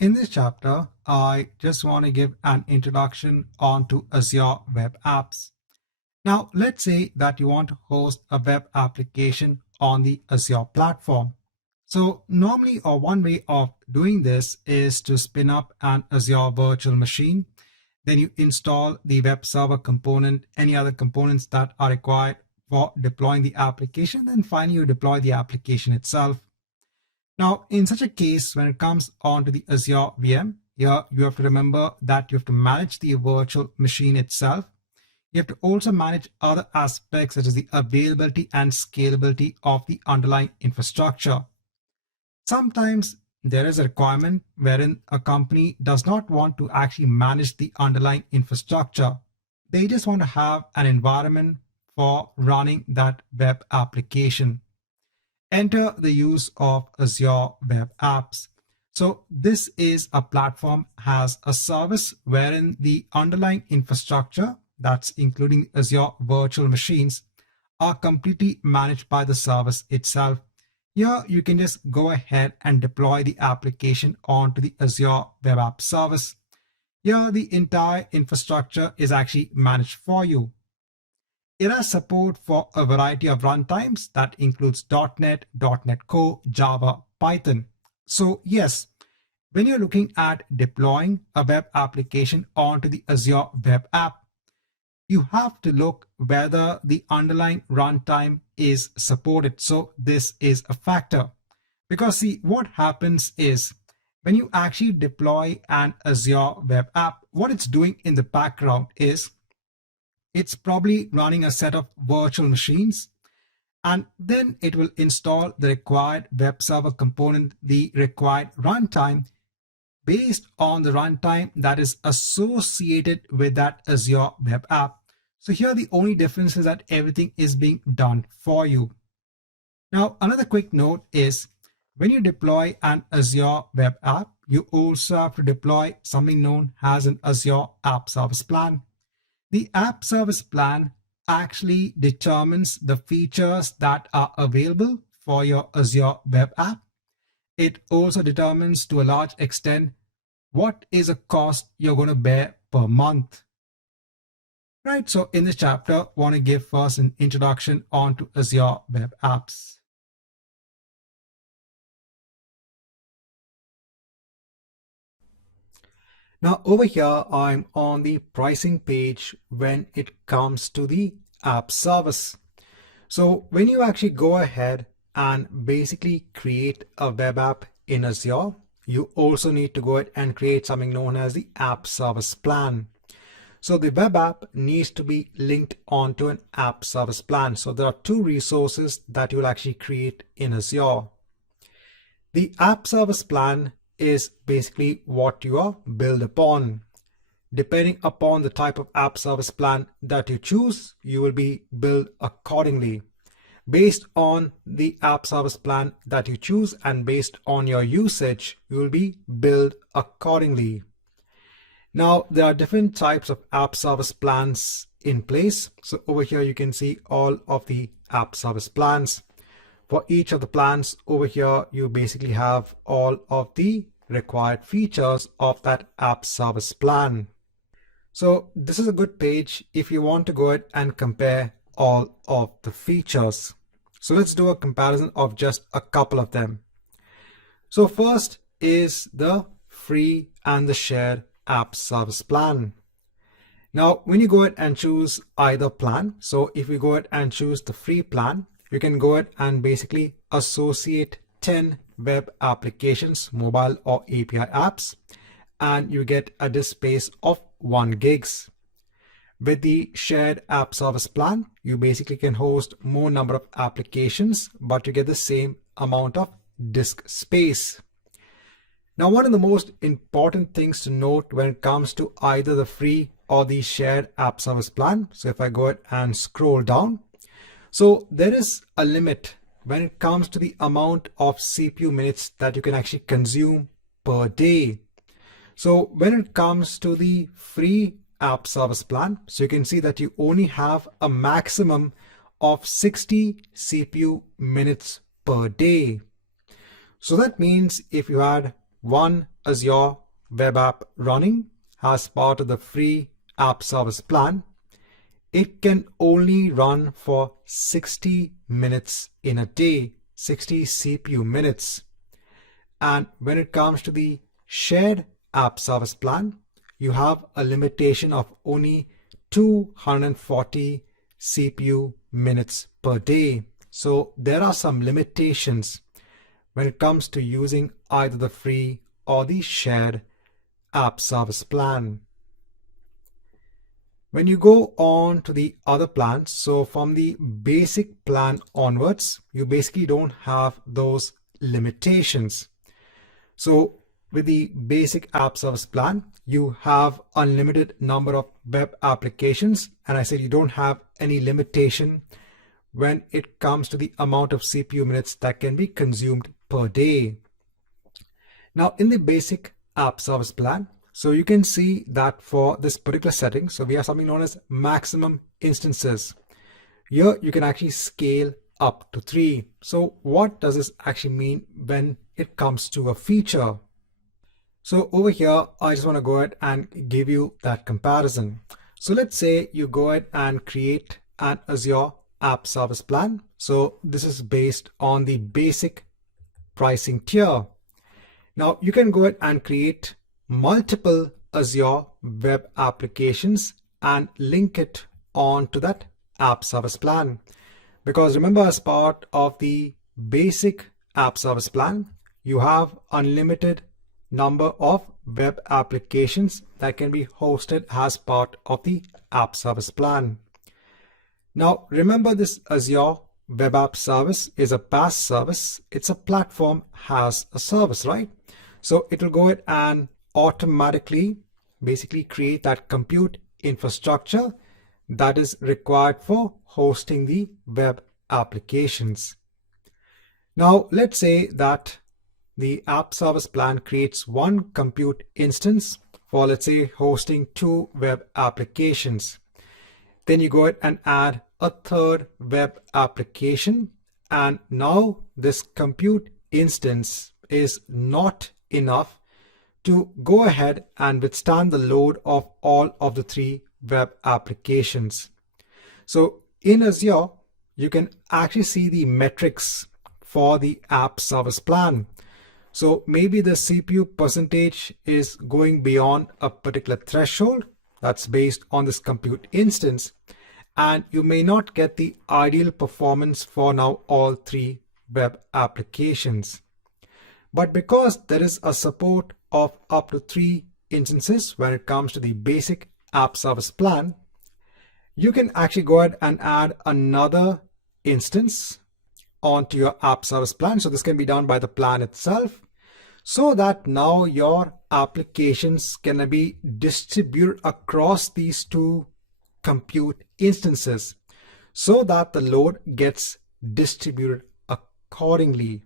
in this chapter, I just want to give an introduction onto Azure Web Apps. Now, let's say that you want to host a web application on the Azure platform. So normally, or one way of doing this is to spin up an Azure virtual machine. Then you install the web server component, any other components that are required for deploying the application. Then finally, you deploy the application itself. Now, in such a case, when it comes onto the Azure VM, here you have to remember that you have to manage the virtual machine itself. You have to also manage other aspects such as the availability and scalability of the underlying infrastructure. Sometimes there is a requirement wherein a company does not want to actually manage the underlying infrastructure. They just want to have an environment for running that web application. Enter the use of Azure Web Apps. So this is a platform, has a service wherein the underlying infrastructure, that's including Azure virtual machines, are completely managed by the service itself. Here you can just go ahead and deploy the application onto the Azure Web App service. Here the entire infrastructure is actually managed for you. It has support for a variety of runtimes that includes .NET, .NET Core, Java, Python. So yes, when you're looking at deploying a web application onto the Azure Web App, you have to look whether the underlying runtime is supported. So this is a factor. Because see, what happens is when you actually deploy an Azure Web App, what it's doing in the background is it's probably running a set of virtual machines, and then it will install the required web server component, the required runtime, based on the runtime that is associated with that Azure Web App. So here the only difference is that everything is being done for you. Now, another quick note is when you deploy an Azure Web App, you also have to deploy something known as an Azure App Service Plan. The App Service Plan actually determines the features that are available for your Azure Web App. It also determines to a large extent what is a cost you're going to bear per month. Right, so in this chapter, I want to give first an introduction onto Azure Web Apps. Now over here, I'm on the pricing page when it comes to the app service. So when you actually go ahead and basically create a web app in Azure, you also need to go ahead and create something known as the app service plan. So the web app needs to be linked onto an app service plan. So there are two resources that you'll actually create in Azure. The app service plan is basically what you are built upon. Depending upon the type of app service plan that you choose, you will be billed accordingly. Based on the app service plan that you choose and based on your usage, you will be billed accordingly. Now, there are different types of app service plans in place. So over here, you can see all of the app service plans. For each of the plans over here, you basically have all of the required features of that app service plan. So this is a good page if you want to go ahead and compare all of the features. So let's do a comparison of just a couple of them. So first is the free and the shared app service plan. Now, when you go ahead and choose either plan, so if you go ahead and choose the free plan, you can go ahead and basically associate 10 web applications, mobile or API apps, and you get a disk space of 1 gigs. With the shared app service plan, you basically can host more number of applications, but you get the same amount of disk space. Now, one of the most important things to note when it comes to either the free or the shared app service plan. So if I go ahead and scroll down, so there is a limit when it comes to the amount of CPU minutes that you can actually consume per day. So when it comes to the free app service plan, so you can see that you only have a maximum of 60 CPU minutes per day. So that means if you had one Azure Web App running as part of the free app service plan, it can only run for 60 minutes in a day, 60 CPU minutes. And when it comes to the shared app service plan, you have a limitation of only 240 CPU minutes per day. So there are some limitations when it comes to using either the free or the shared app service plan. When you go on to the other plans, so from the basic plan onwards, you basically don't have those limitations. So with the basic app service plan, you have unlimited number of web applications, and I said you don't have any limitation when it comes to the amount of CPU minutes that can be consumed per day. Now in the basic app service plan, so you can see that for this particular setting, so we have something known as maximum instances. Here you can actually scale up to 3. So what does this actually mean when it comes to a feature? So over here, I just want to go ahead and give you that comparison. So let's say you go ahead and create an Azure app service plan. So this is based on the basic pricing tier. Now you can go ahead and create multiple Azure web applications and link it on to that app service plan. Because remember, as part of the basic app service plan, you have unlimited number of web applications that can be hosted as part of the app service plan. Now remember, this Azure Web App service is a PaaS service. It's a platform as a service, right? So it will go ahead and automatically basically create that compute infrastructure that is required for hosting the web applications. Now let's say that the app service plan creates one compute instance for, let's say, hosting 2 web applications. Then you go ahead and add a third web application, and now this compute instance is not enough to go ahead and withstand the load of all of the 3 web applications. So in Azure, you can actually see the metrics for the app service plan. So maybe the CPU percentage is going beyond a particular threshold that's based on this compute instance, and you may not get the ideal performance for now all 3 web applications. But because there is a support of up to 3 instances when it comes to the basic app service plan, you can actually go ahead and add another instance onto your app service plan. So this can be done by the plan itself, so that now your applications can be distributed across these 2 compute instances, so that the load gets distributed accordingly.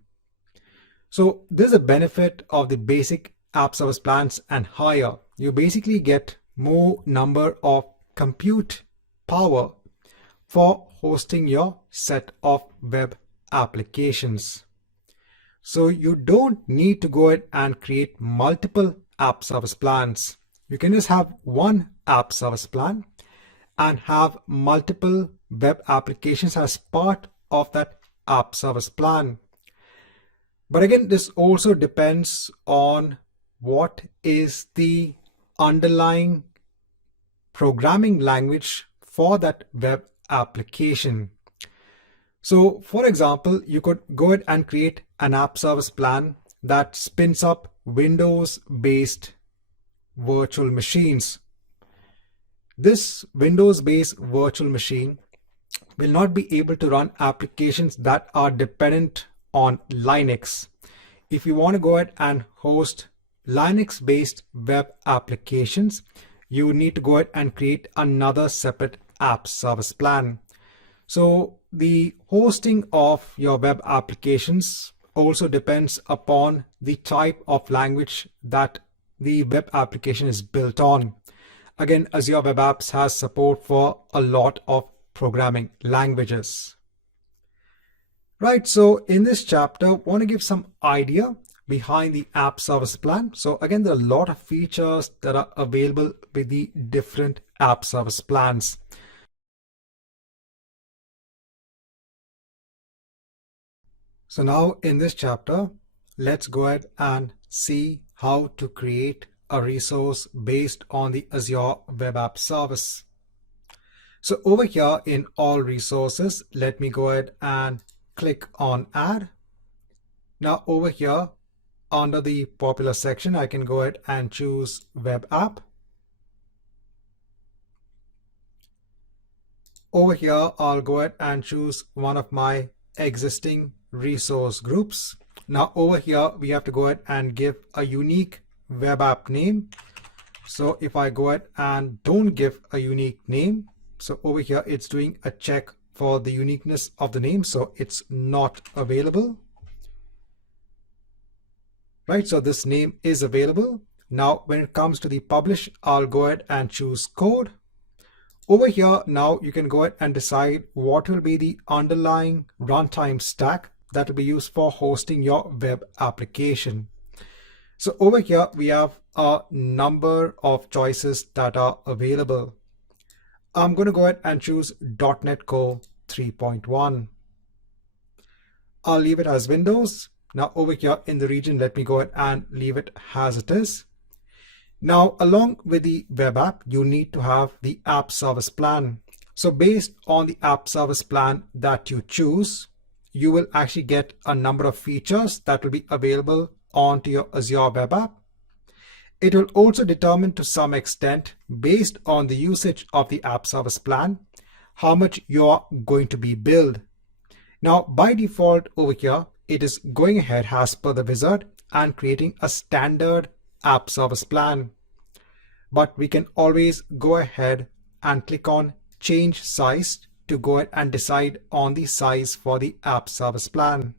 So this is a benefit of the basic app service plans and higher. You basically get more number of compute power for hosting your set of web applications. So you don't need to go ahead and create multiple app service plans. You can just have one app service plan and have multiple web applications as part of that app service plan. But again, this also depends on what is the underlying programming language for that web application. So for example, you could go ahead and create an app service plan that spins up Windows-based virtual machines. This Windows-based virtual machine will not be able to run applications that are dependent on Linux. If you want to go ahead and host Linux-based web applications, you need to go ahead and create another separate app service plan. So the hosting of your web applications also depends upon the type of language that the web application is built on. Again, Azure Web Apps has support for a lot of programming languages. Right, so in this chapter, I want to give some idea behind the app service plan. So again, there are a lot of features that are available with the different app service plans. So now in this chapter, let's go ahead and see how to create a resource based on the Azure Web App service. So over here in all resources, let me go ahead and click on add. Now over here under the popular section, I can go ahead and choose web app. Over here, I'll go ahead and choose one of my existing resource groups. Now over here, we have to go ahead and give a unique web app name. So if I go ahead and don't give a unique name, so over here, it's doing a check for the uniqueness of the name. So it's not available. Right, so this name is available. Now, when it comes to the publish, I'll go ahead and choose code. Over here, now you can go ahead and decide what will be the underlying runtime stack that will be used for hosting your web application. So over here, we have a number of choices that are available. I'm going to go ahead and choose .NET Core 3.1. I'll leave it as Windows. Now over here in the region, let me go ahead and leave it as it is. Now, along with the web app, you need to have the app service plan. So based on the app service plan that you choose, you will actually get a number of features that will be available onto your Azure Web App. It will also determine to some extent, based on the usage of the app service plan, how much you're going to be billed. Now, by default over here, it is going ahead as per the wizard and creating a standard app service plan. But we can always go ahead and click on change size to go ahead and decide on the size for the app service plan.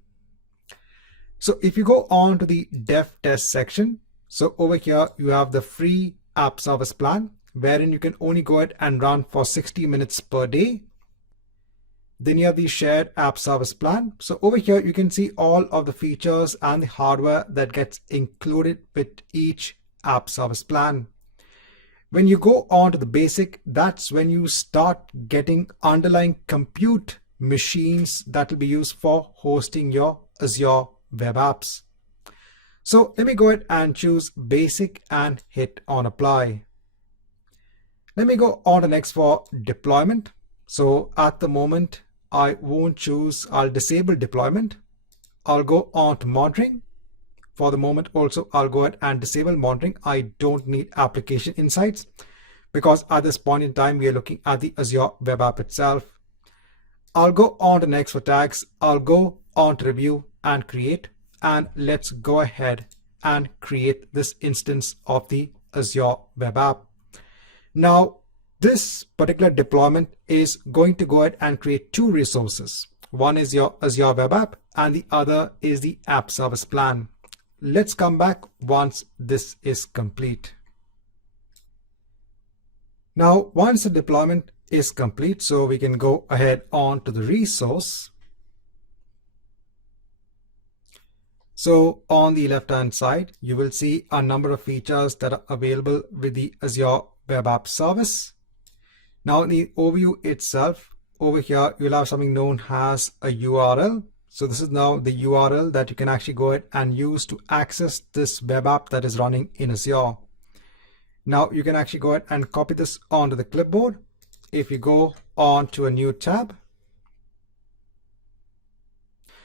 So if you go on to the dev test section, so over here you have the free app service plan wherein you can only go ahead and run for 60 minutes per day. Then you have the shared app service plan. So over here, you can see all of the features and the hardware that gets included with each app service plan. When you go on to the basic, that's when you start getting underlying compute machines that will be used for hosting your Azure Web Apps. So let me go ahead and choose basic and hit on apply. Let me go on to next for deployment. So at the moment, I won't choose, I'll disable deployment. I'll go on to monitoring. For the moment also, I'll go ahead and disable monitoring. I don't need application insights because at this point in time, we are looking at the Azure Web App itself. I'll go on to next for tags. I'll go on to review and create. And let's go ahead and create this instance of the Azure Web App. Now, this particular deployment is going to go ahead and create two resources. One is your Azure Web App and the other is the app service plan. Let's come back once this is complete. Now, once the deployment is complete, so we can go ahead on to the resource. So on the left-hand side, you will see a number of features that are available with the Azure Web App service. Now in the overview itself, over here, you'll have something known as a URL. So this is now the URL that you can actually go ahead and use to access this web app that is running in Azure. Now you can actually go ahead and copy this onto the clipboard. If you go on to a new tab,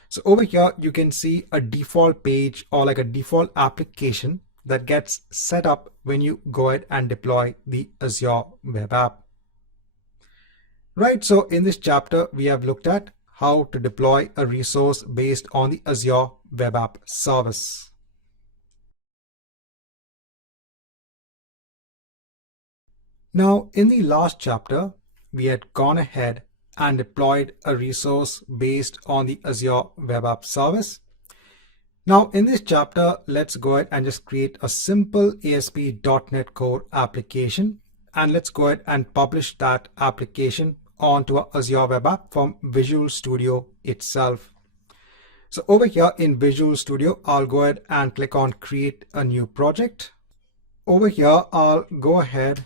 so over here, you can see a default page or like a default application that gets set up when you go ahead and deploy the Azure Web App. Right, so in this chapter, we have looked at how to deploy a resource based on the Azure Web App service. Now, in the last chapter, we had gone ahead and deployed a resource based on the Azure Web App service. Now, in this chapter, let's go ahead and just create a simple ASP.NET Core application. And let's go ahead and publish that application onto our Azure Web App from Visual Studio itself. So over here in Visual Studio, I'll go ahead and click on create a new project. Over here, I'll go ahead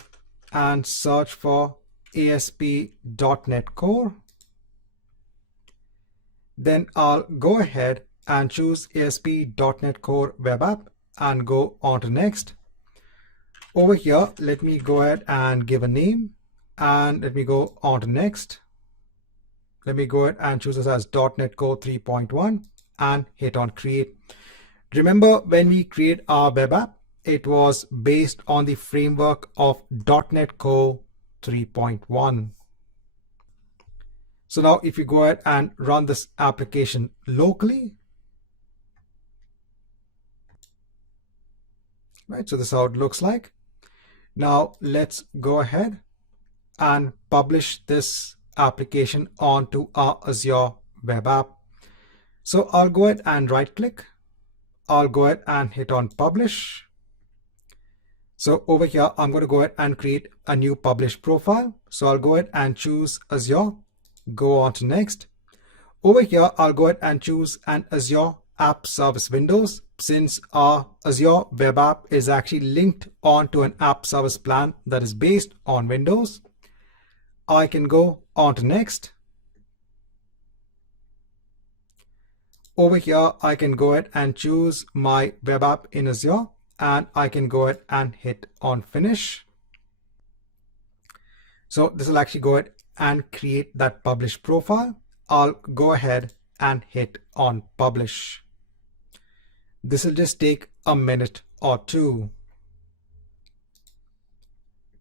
and search for ASP.NET Core. Then I'll go ahead and choose ASP.NET Core Web App and go on to next. Over here, let me go ahead and give a name and let me go on to next. Let me go ahead and choose this as .NET Core 3.1 and hit on create. Remember, when we create our web app, it was based on the framework of .NET Core 3.1. So now if you go ahead and run this application locally, right, so this is how it looks like. Now let's go ahead and publish this application onto our Azure Web App. So I'll go ahead and right click. I'll go ahead and hit on publish. So over here, I'm going to go ahead and create a new publish profile. So I'll go ahead and choose Azure, go on to next. Over here, I'll go ahead and choose an Azure App Service Windows, since our Azure Web App is actually linked onto an app service plan that is based on Windows. I can go on to next. Over here, I can go ahead and choose my web app in Azure, and I can go ahead and hit on finish. So this will actually go ahead and create that publish profile. I'll go ahead and hit on publish. This will just take a minute or two.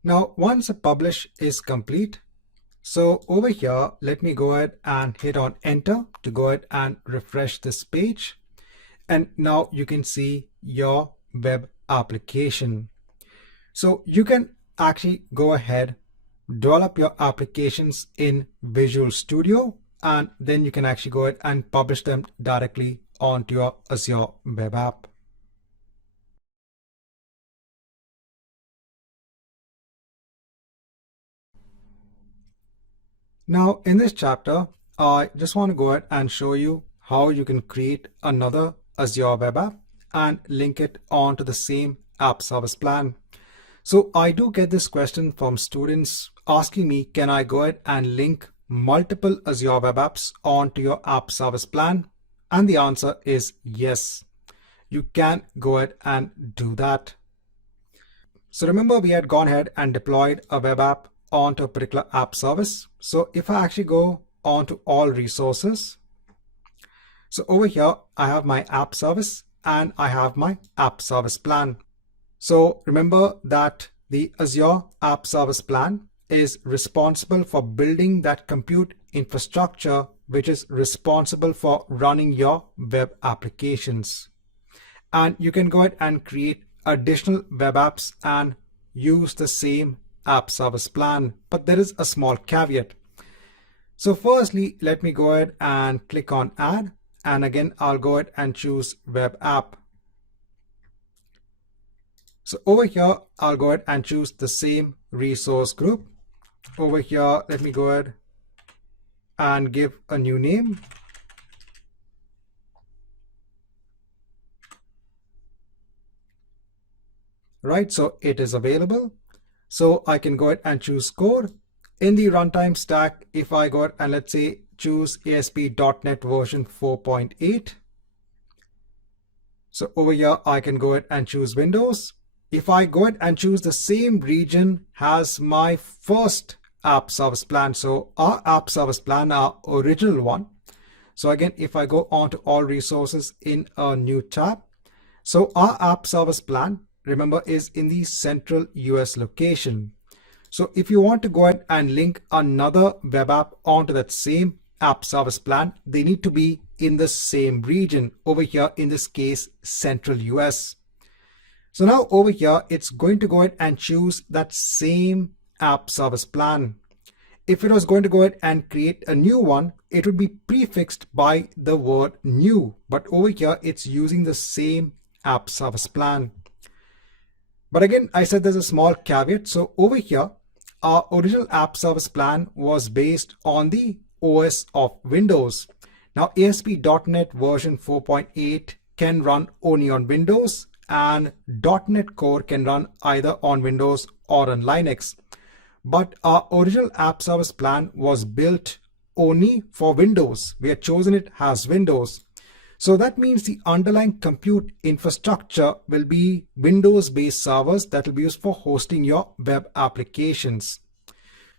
Now, once a publish is complete, so over here, let me go ahead and hit on enter to go ahead and refresh this page. And now you can see your web application. So you can actually go ahead, develop your applications in Visual Studio, and then you can actually go ahead and publish them directly onto your Azure Web App. Now in this chapter, I just want to go ahead and show you how you can create another Azure Web App and link it onto the same app service plan. So I do get this question from students asking me, can I go ahead and link multiple Azure Web Apps onto your app service plan? And the answer is yes, you can go ahead and do that. So remember, we had gone ahead and deployed a web app onto a particular app service. So if I actually go onto all resources, so over here, I have my app service and I have my app service plan. So remember that the Azure App Service Plan is responsible for building that compute infrastructure, which is responsible for running your web applications. And you can go ahead and create additional web apps and use the same app service plan, but there is a small caveat. So firstly, let me go ahead and click on add, and again, I'll go ahead and choose web app. So over here, I'll go ahead and choose the same resource group. Over here, let me go ahead and give a new name. Right, so it is available. So I can go ahead and choose core. In the runtime stack, if I go ahead and let's say choose ASP.NET version 4.8. So over here, I can go ahead and choose Windows. If I go ahead and choose the same region as my first app service plan, so our app service plan, our original one. So again, if I go on to all resources in a new tab, so our app service plan, remember, is in the central US location. So if you want to go ahead and link another web app onto that same app service plan, they need to be in the same region. Over here, in this case, central US. So now over here, it's going to go ahead and choose that same app service plan. If it was going to go ahead and create a new one, it would be prefixed by the word new. But over here, it's using the same app service plan. But again, I said there's a small caveat. So over here, our original app service plan was based on the OS of Windows. Now ASP.NET version 4.8 can run only on Windows, and .NET Core can run either on Windows or on Linux. But our original app service plan was built only for Windows. We had chosen it as Windows. So that means the underlying compute infrastructure will be Windows-based servers that will be used for hosting your web applications.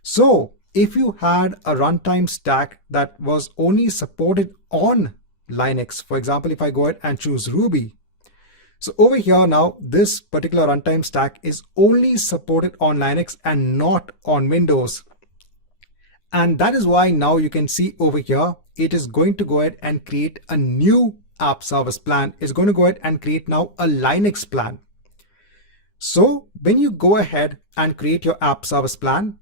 So if you had a runtime stack that was only supported on Linux, for example, if I go ahead and choose Ruby, so over here now, this particular runtime stack is only supported on Linux and not on Windows. And that is why now you can see over here, it is going to go ahead and create a new app service plan. It's going to go ahead and create now a Linux plan. So when you go ahead and create your app service plan,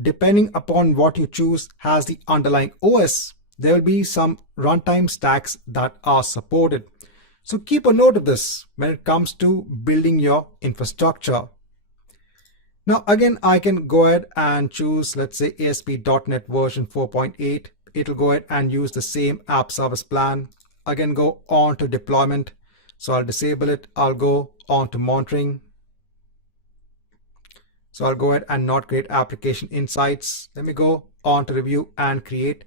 depending upon what you choose as the underlying OS, there will be some runtime stacks that are supported. So keep a note of this when it comes to building your infrastructure. Now again, I can go ahead and choose, let's say ASP.NET version 4.8. It'll go ahead and use the same app service plan. Again, go on to deployment. So I'll disable it. I'll go on to monitoring. So I'll go ahead and not create application insights. Let me go on to review and create.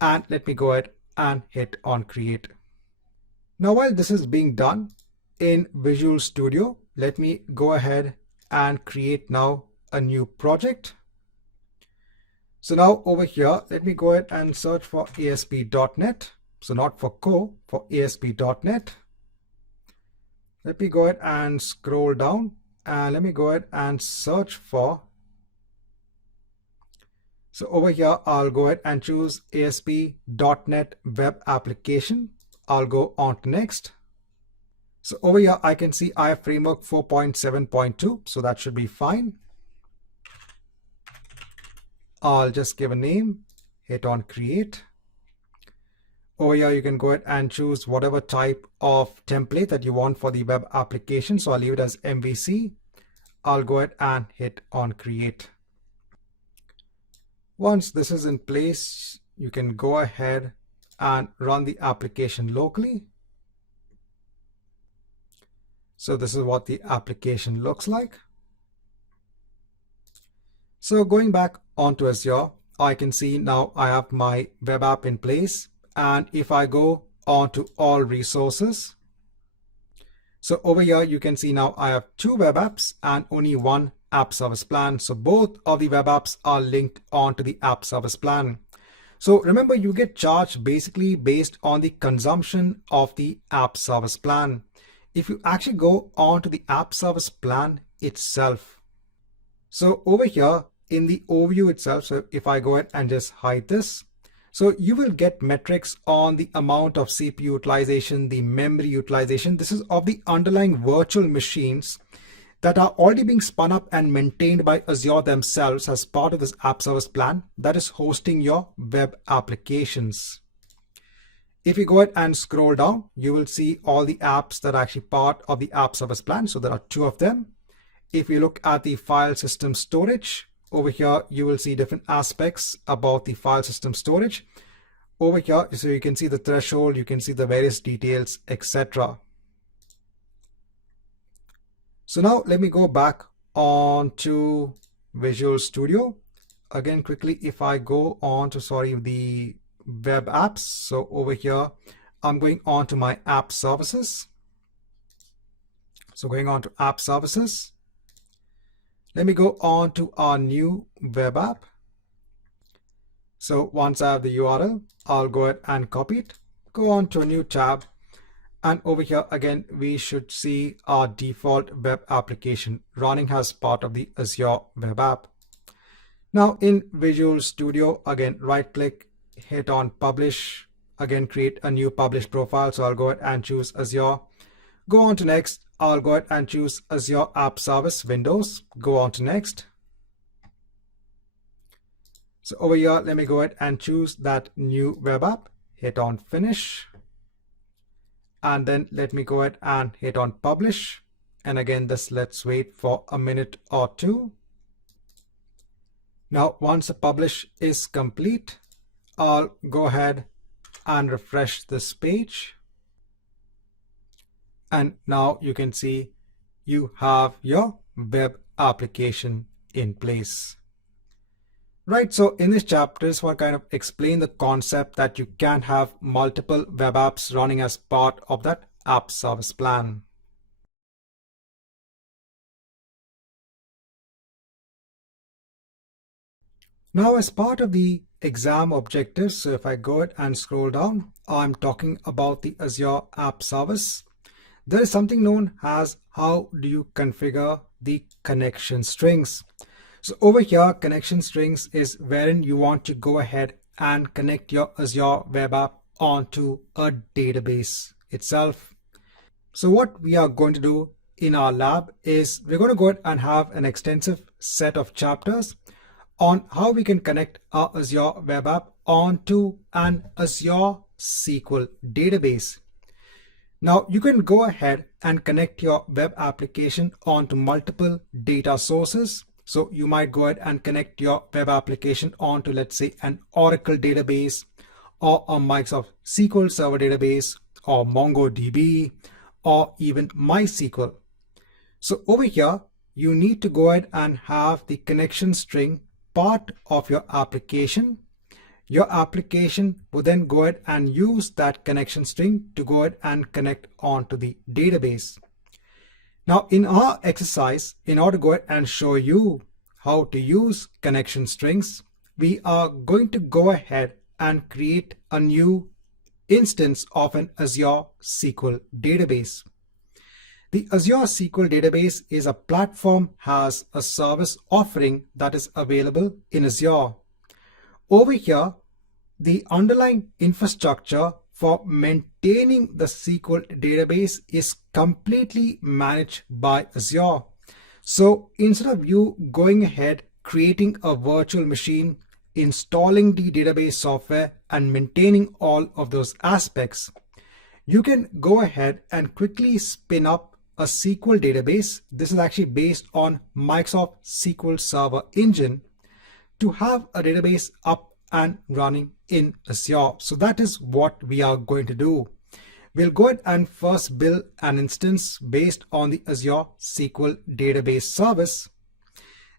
And let me go ahead and hit on create. Now, while this is being done in Visual Studio, let me go ahead and create now a new project. So now over here, let me go ahead and search for ASP.NET. So not for Core, for ASP.NET. Let me go ahead and scroll down and let me go ahead and search for. So over here, I'll go ahead and choose ASP.NET Web Application. I'll go on to next. So over here, I can see I have framework 4.7.2, so that should be fine. I'll just give a name, hit on create. Over here, you can go ahead and choose whatever type of template that you want for the web application. So I'll leave it as MVC. I'll go ahead and hit on create. Once this is in place, you can go ahead and run the application locally. So this is what the application looks like. So going back onto Azure, I can see now I have my web app in place. And if I go on to all resources, so over here you can see now I have two web apps and only one app service plan. So both of the web apps are linked onto the app service plan. So remember, you get charged basically based on the consumption of the app service plan. If you actually go on to the app service plan itself, so over here in the overview itself, so if I go ahead and just hide this, so you will get metrics on the amount of CPU utilization, the memory utilization. This is of the underlying virtual machines that are already being spun up and maintained by Azure themselves as part of this app service plan that is hosting your web applications. If you go ahead and scroll down, you will see all the apps that are actually part of the app service plan. So there are two of them. If you look at the file system storage, over here, you will see different aspects about the file system storage. Over here, so you can see the threshold, you can see the various details, etc. So now let me go back on to Visual Studio. Again, quickly, if I go on to, the web apps. So over here, I'm going on to my app services. So going on to app services. Let me go on to our new web app. So once I have the URL, I'll go ahead and copy it, go on to a new tab. And over here, again, we should see our default web application running as part of the Azure Web App. Now in Visual Studio, again, right click, hit on publish, again, create a new publish profile. So I'll go ahead and choose Azure. Go on to next. I'll go ahead and choose Azure App Service Windows. Go on to next. So over here, let me go ahead and choose that new web app, hit on finish. And then let me go ahead and hit on publish. And again, let's wait for a minute or two. Now, once the publish is complete, I'll go ahead and refresh this page. And now you can see you have your web application in place. Right, so in this chapter is for kind of explain the concept that you can have multiple web apps running as part of that app service plan. Now, as part of the exam objectives, so if I go ahead and scroll down, I'm talking about the Azure App Service. There is something known as how do you configure the connection strings. So over here, connection strings is wherein you want to go ahead and connect your Azure Web App onto a database itself. So what we are going to do in our lab is we're going to go ahead and have an extensive set of chapters on how we can connect our Azure Web App onto an Azure SQL database. Now you can go ahead and connect your web application onto multiple data sources. So you might go ahead and connect your web application onto, let's say, an Oracle database or a Microsoft SQL Server database or MongoDB or even MySQL. So over here, you need to go ahead and have the connection string part of your application. Your application will then go ahead and use that connection string to go ahead and connect onto the database. Now in our exercise, in order to go ahead and show you how to use connection strings, we are going to go ahead and create a new instance of an Azure SQL database. The Azure SQL Database is a platform, has a service offering that is available in Azure. Over here, the underlying infrastructure for maintaining the SQL database is completely managed by Azure. So instead of you going ahead, creating a virtual machine, installing the database software and maintaining all of those aspects, you can go ahead and quickly spin up a SQL database. This is actually based on Microsoft SQL Server Engine to have a database up and running in Azure. So that is what we are going to do. We'll go ahead and first build an instance based on the Azure SQL Database service.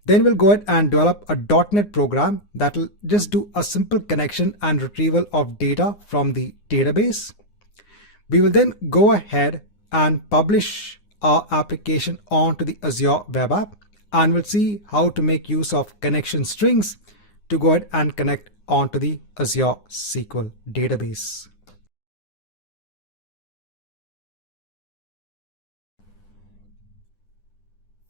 Then we'll go ahead and develop a .NET program that will just do a simple connection and retrieval of data from the database. We will then go ahead and publish our application onto the Azure Web App, and we'll see how to make use of connection strings to go ahead and connect onto the Azure SQL database.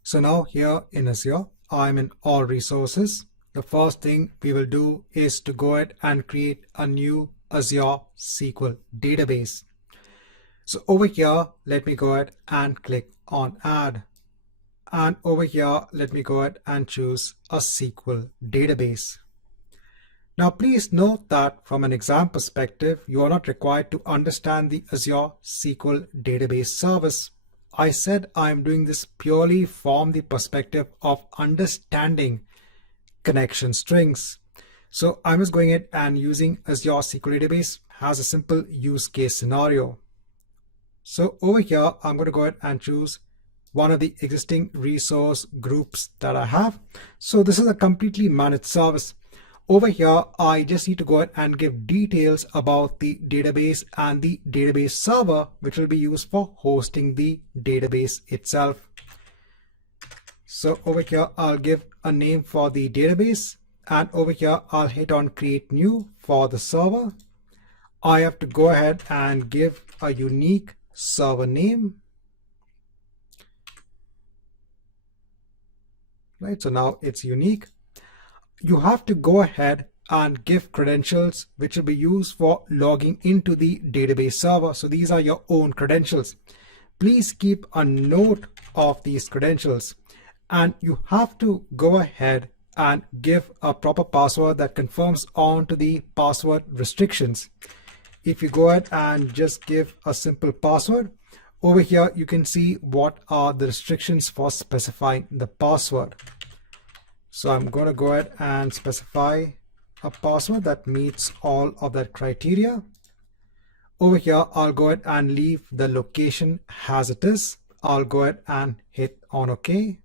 So now here in Azure, I'm in all resources. The first thing we will do is to go ahead and create a new Azure SQL database. So over here, let me go ahead and click on add. And over here, let me go ahead and choose a SQL database. Now, please note that from an exam perspective, you are not required to understand the Azure SQL database service. I said I'm doing this purely from the perspective of understanding connection strings. So I'm just going ahead and using Azure SQL database as a simple use case scenario. So over here, I'm going to go ahead and choose one of the existing resource groups that I have. So this is a completely managed service. Over here, I just need to go ahead and give details about the database and the database server, which will be used for hosting the database itself. So over here, I'll give a name for the database, and over here, I'll hit on create new for the server. I have to go ahead and give a unique server name. Right, so now it's unique. You have to go ahead and give credentials which will be used for logging into the database server. So these are your own credentials. Please keep a note of these credentials, and you have to go ahead and give a proper password that conforms onto the password restrictions. If you go ahead and just give a simple password, over here you can see what are the restrictions for specifying the password. So I'm going to go ahead and specify a password that meets all of that criteria. Over here, I'll go ahead and leave the location as it is. I'll go ahead and hit on OK.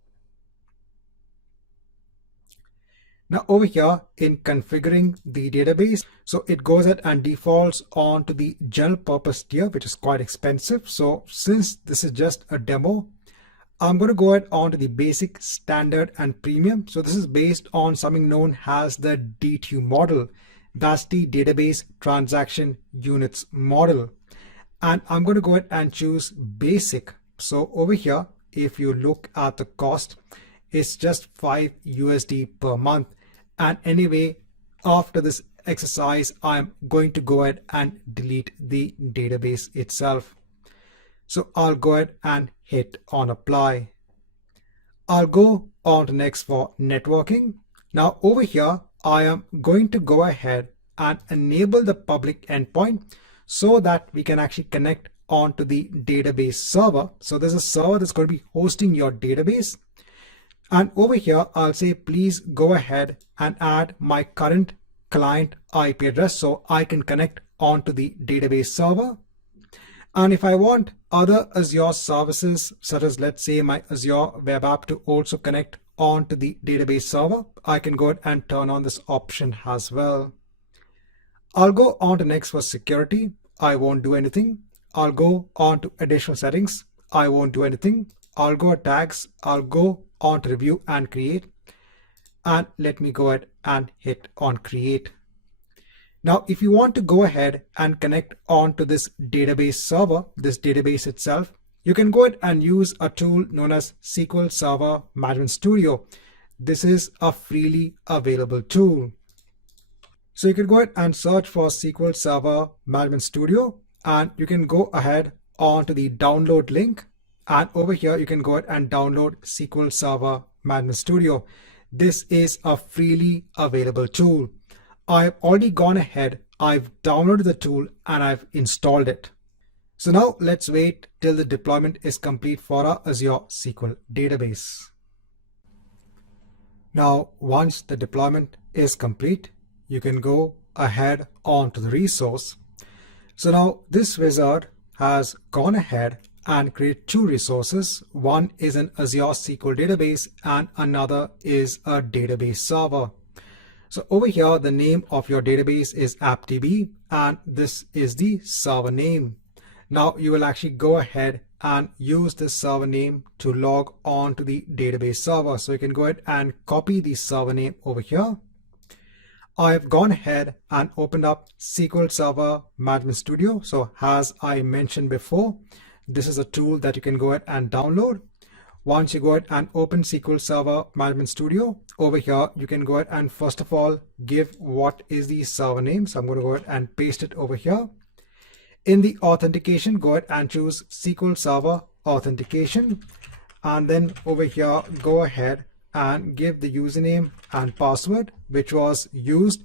Now over here in configuring the database, so it goes ahead and defaults onto the general purpose tier, which is quite expensive. So since this is just a demo, I'm going to go ahead onto the basic, standard, and premium. So this is based on something known as the D2 model. That's the database transaction units model. And I'm going to go ahead and choose basic. So over here, if you look at the cost, it's just $5 per month. And anyway, after this exercise, I'm going to go ahead and delete the database itself. So I'll go ahead and hit on apply. I'll go on to next for networking. Now over here, I am going to go ahead and enable the public endpoint so that we can actually connect onto the database server. So there's a server that's going to be hosting your database. And over here, I'll say, please go ahead and add my current client IP address so I can connect onto the database server. And if I want other Azure services, such as let's say my Azure Web App to also connect onto the database server, I can go ahead and turn on this option as well. I'll go on to next for security. I won't do anything. I'll go on to additional settings. I won't do anything. I'll go to tags. I'll go on to review and create. And let me go ahead and hit on create. Now, if you want to go ahead and connect on to this database server, this database itself, you can go ahead and use a tool known as SQL Server Management Studio. This is a freely available tool. So you can go ahead and search for SQL Server Management Studio, and you can go ahead onto the download link. And over here, you can go ahead and download SQL Server Management Studio. This is a freely available tool. I've already gone ahead, I've downloaded the tool, and I've installed it. So now let's wait till the deployment is complete for our Azure SQL database. Now, once the deployment is complete, you can go ahead onto the resource. So now this wizard has gone ahead and created two resources. One is an Azure SQL database and another is a database server. So over here, the name of your database is AppDB, and this is the server name. Now you will actually go ahead and use this server name to log on to the database server. So you can go ahead and copy the server name over here. I've gone ahead and opened up SQL Server Management Studio. So as I mentioned before, this is a tool that you can go ahead and download. Once you go ahead and open SQL Server Management Studio, over here, you can go ahead and first of all, give what is the server name. So I'm going to go ahead and paste it over here. In the authentication, go ahead and choose SQL Server Authentication. And then over here, go ahead and give the username and password, which was used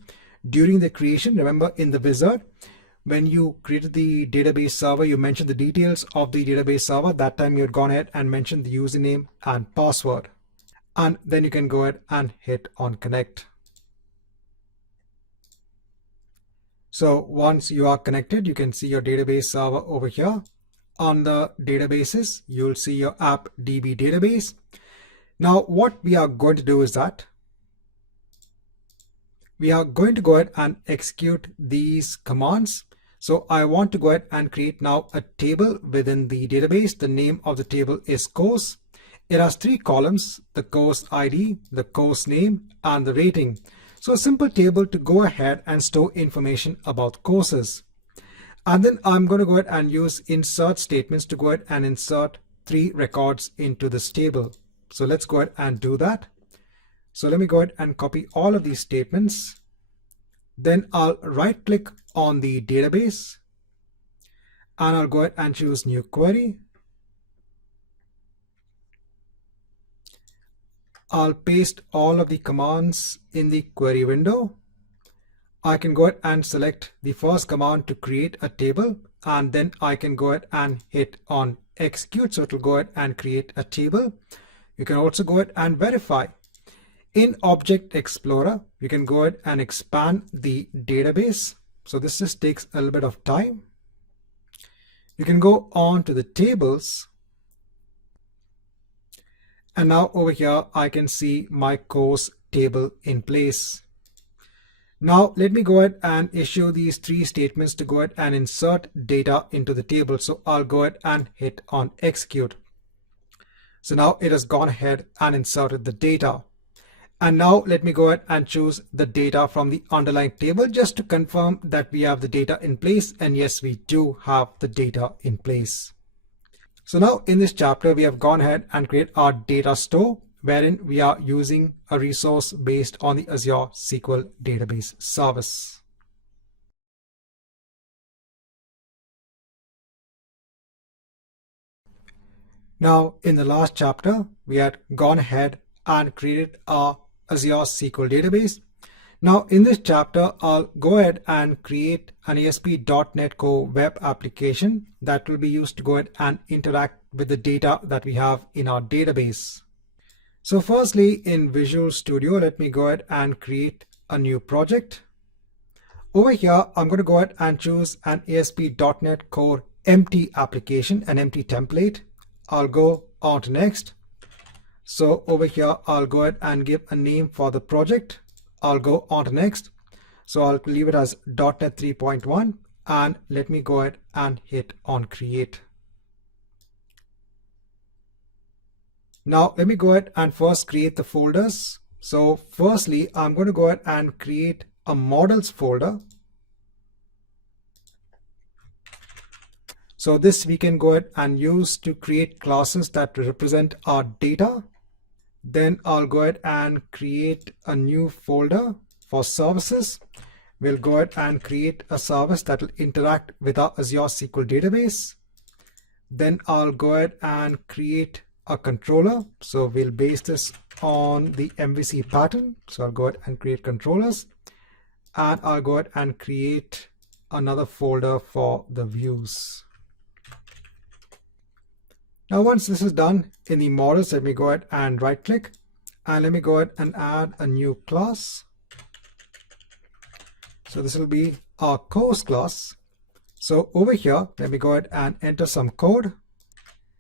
during the creation. Remember in the wizard, when you created the database server, you mentioned the details of the database server. That time you had gone ahead and mentioned the username and password. And then you can go ahead and hit on connect. So once you are connected, you can see your database server over here. On the databases, you'll see your AppDB database. Now what we are going to do is that we are going to go ahead and execute these commands. So I want to go ahead and create now a table within the database. The name of the table is course. It has three columns: the course ID, the course name, and the rating. So a simple table to go ahead and store information about courses. And then I'm going to go ahead and use insert statements to go ahead and insert three records into this table. So let's go ahead and do that. So let me go ahead and copy all of these statements. Then I'll right click on the database and I'll go ahead and choose new query. I'll paste all of the commands in the query window. I can go ahead and select the first command to create a table, and then I can go ahead and hit on execute. So it will go ahead and create a table. You can also go ahead and verify. In Object Explorer, you can go ahead and expand the database. So this just takes a little bit of time. You can go on to the tables. And now over here, I can see my course table in place. Now let me go ahead and issue these three statements to go ahead and insert data into the table. So I'll go ahead and hit on execute. So now it has gone ahead and inserted the data. And now let me go ahead and choose the data from the underlying table just to confirm that we have the data in place. And yes, we do have the data in place. So now in this chapter, we have gone ahead and created our data store, wherein we are using a resource based on the Azure SQL Database service. Now, in the last chapter, we had gone ahead and created our Azure SQL Database. Now, in this chapter, I'll go ahead and create an ASP.NET Core web application that will be used to go ahead and interact with the data that we have in our database. So firstly, in Visual Studio, let me go ahead and create a new project. Over here, I'm going to go ahead and choose an ASP.NET Core empty application, an empty template. I'll go on to next. So over here, I'll go ahead and give a name for the project. I'll go on to next. So I'll leave it as .NET 3.1 and let me go ahead and hit on create. Now let me go ahead and first create the folders. So firstly, I'm going to go ahead and create a models folder. So this we can go ahead and use to create classes that represent our data. Then I'll go ahead and create a new folder for services. We'll go ahead and create a service that will interact with our Azure SQL Database. Then I'll go ahead and create a controller. So we'll base this on the MVC pattern. So I'll go ahead and create controllers. And I'll go ahead and create another folder for the views. Now, once this is done in the models, let me go ahead and right click and let me go ahead and add a new class. So this will be our course class. So over here, let me go ahead and enter some code.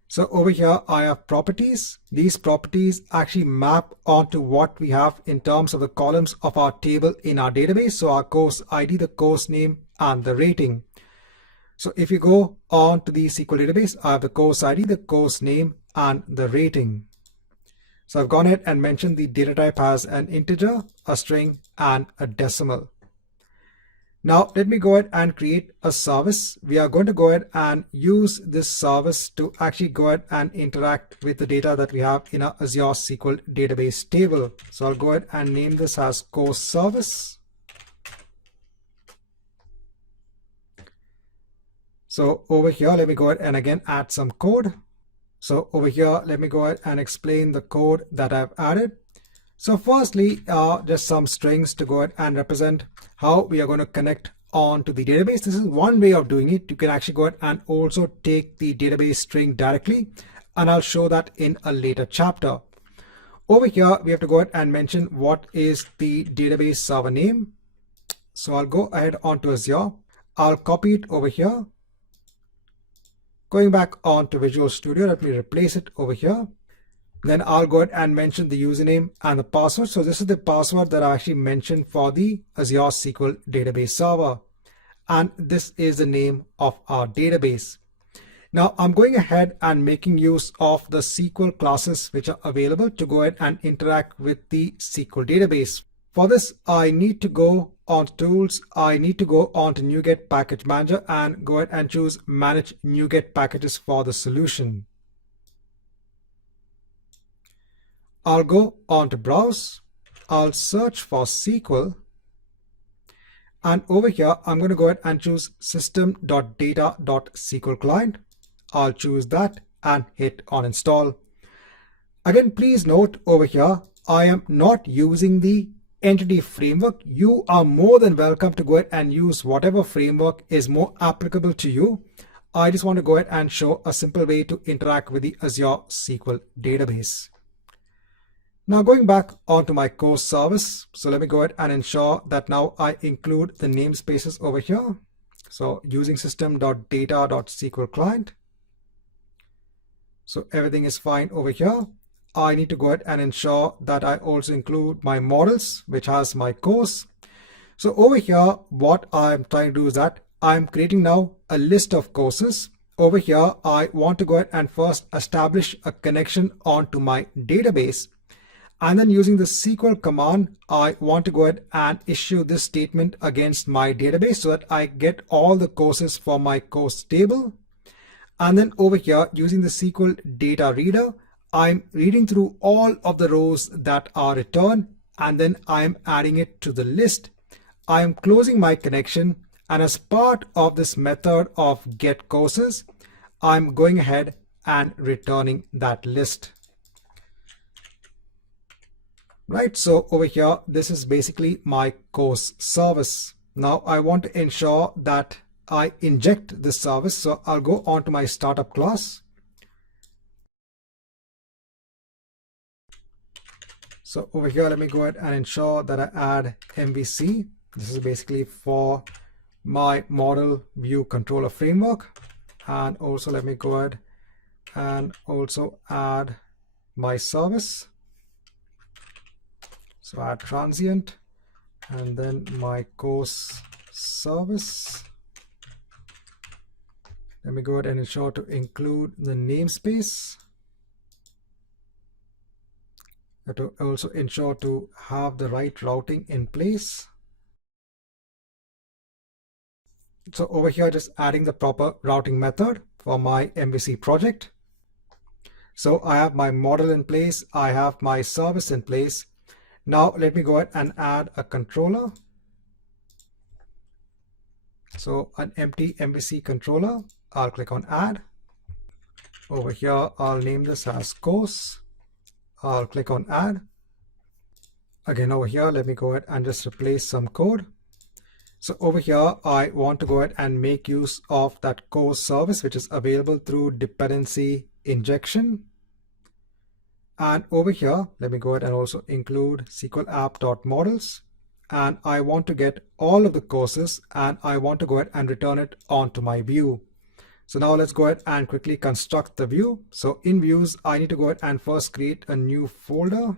So over here, I have properties. These properties actually map onto what we have in terms of the columns of our table in our database. So our course ID, the course name, and the rating. So if you go on to the SQL database, I have the course ID, the course name, and the rating. So I've gone ahead and mentioned the data type as an integer, a string, and a decimal. Now let me go ahead and create a service. We are going to go ahead and use this service to actually go ahead and interact with the data that we have in our Azure SQL Database table. So I'll go ahead and name this as course service. So over here, let me go ahead and again add some code. So over here, let me go ahead and explain the code that I've added. So firstly, just some strings to go ahead and represent how we are going to connect on to the database. This is one way of doing it. You can actually go ahead and also take the database string directly, and I'll show that in a later chapter. Over here, we have to go ahead and mention what is the database server name. So I'll go ahead onto Azure. I'll copy it over here. Going back on to Visual Studio, let me replace it over here. Then I'll go ahead and mention the username and the password. So this is the password that I actually mentioned for the Azure SQL Database server. And this is the name of our database. Now I'm going ahead and making use of the SQL classes which are available to go ahead and interact with the SQL database. For this, I need to go on to Tools. I need to go on to NuGet Package Manager and go ahead and choose Manage NuGet Packages for the solution. I'll go on to Browse. I'll search for SQL. And over here, I'm going to go ahead and choose system.data.sql client. I'll choose that and hit on install. Again, please note over here, I am not using the entity framework. You are more than welcome to go ahead and use whatever framework is more applicable to you. I just want to go ahead and show a simple way to interact with the Azure SQL database. Now going back onto my course service. So let me go ahead and ensure that now I include the namespaces over here. So using system.data.sql client. So everything is fine over here. I need to go ahead and ensure that I also include my models, which has my course. So over here, what I'm trying to do is that I'm creating now a list of courses. Over here, I want to go ahead and first establish a connection onto my database. And then using the SQL command, I want to go ahead and issue this statement against my database so that I get all the courses for my course table. And then over here, using the SQL data reader, I'm reading through all of the rows that are returned, and then I'm adding it to the list. I am closing my connection, and as part of this method of get courses, I'm going ahead and returning that list. Right, so over here, this is basically my course service. Now I want to ensure that I inject this service. So I'll go on to my startup class. So over here, let me go ahead and ensure that I add MVC. This is basically for my model view controller framework. And also let me go ahead and also add my service. So add transient and then my course service. Let me go ahead and ensure to include the namespace. To also ensure to have the right routing in place. So over here, just adding the proper routing method for my MVC project. So I have my model in place. I have my service in place. Now let me go ahead and add a controller. So an empty MVC controller. I'll click on add. Over here, I'll name this as course. I'll click on add. Again, over here, let me go ahead and just replace some code. So over here, I want to go ahead and make use of that course service, which is available through dependency injection. And over here, let me go ahead and also include SQL app.models. And I want to get all of the courses and I want to go ahead and return it onto my view. So now let's go ahead and quickly construct the view. So in views, I need to go ahead and first create a new folder.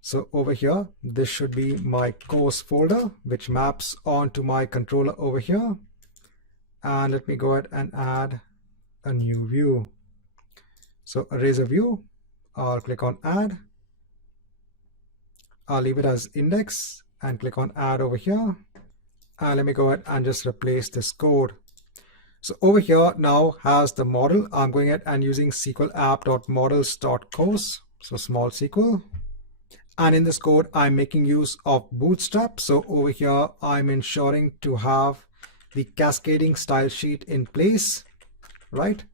So over here, this should be my course folder, which maps onto my controller over here. And let me go ahead and add a new view. So erase a view. I'll click on add. I'll leave it as index and click on add over here. And let me go ahead and just replace this code. So over here now has the model. I'm going ahead and using SQL app.models.course. So small SQL. And in this code, I'm making use of Bootstrap. So over here, I'm ensuring to have the cascading style sheet in place, right?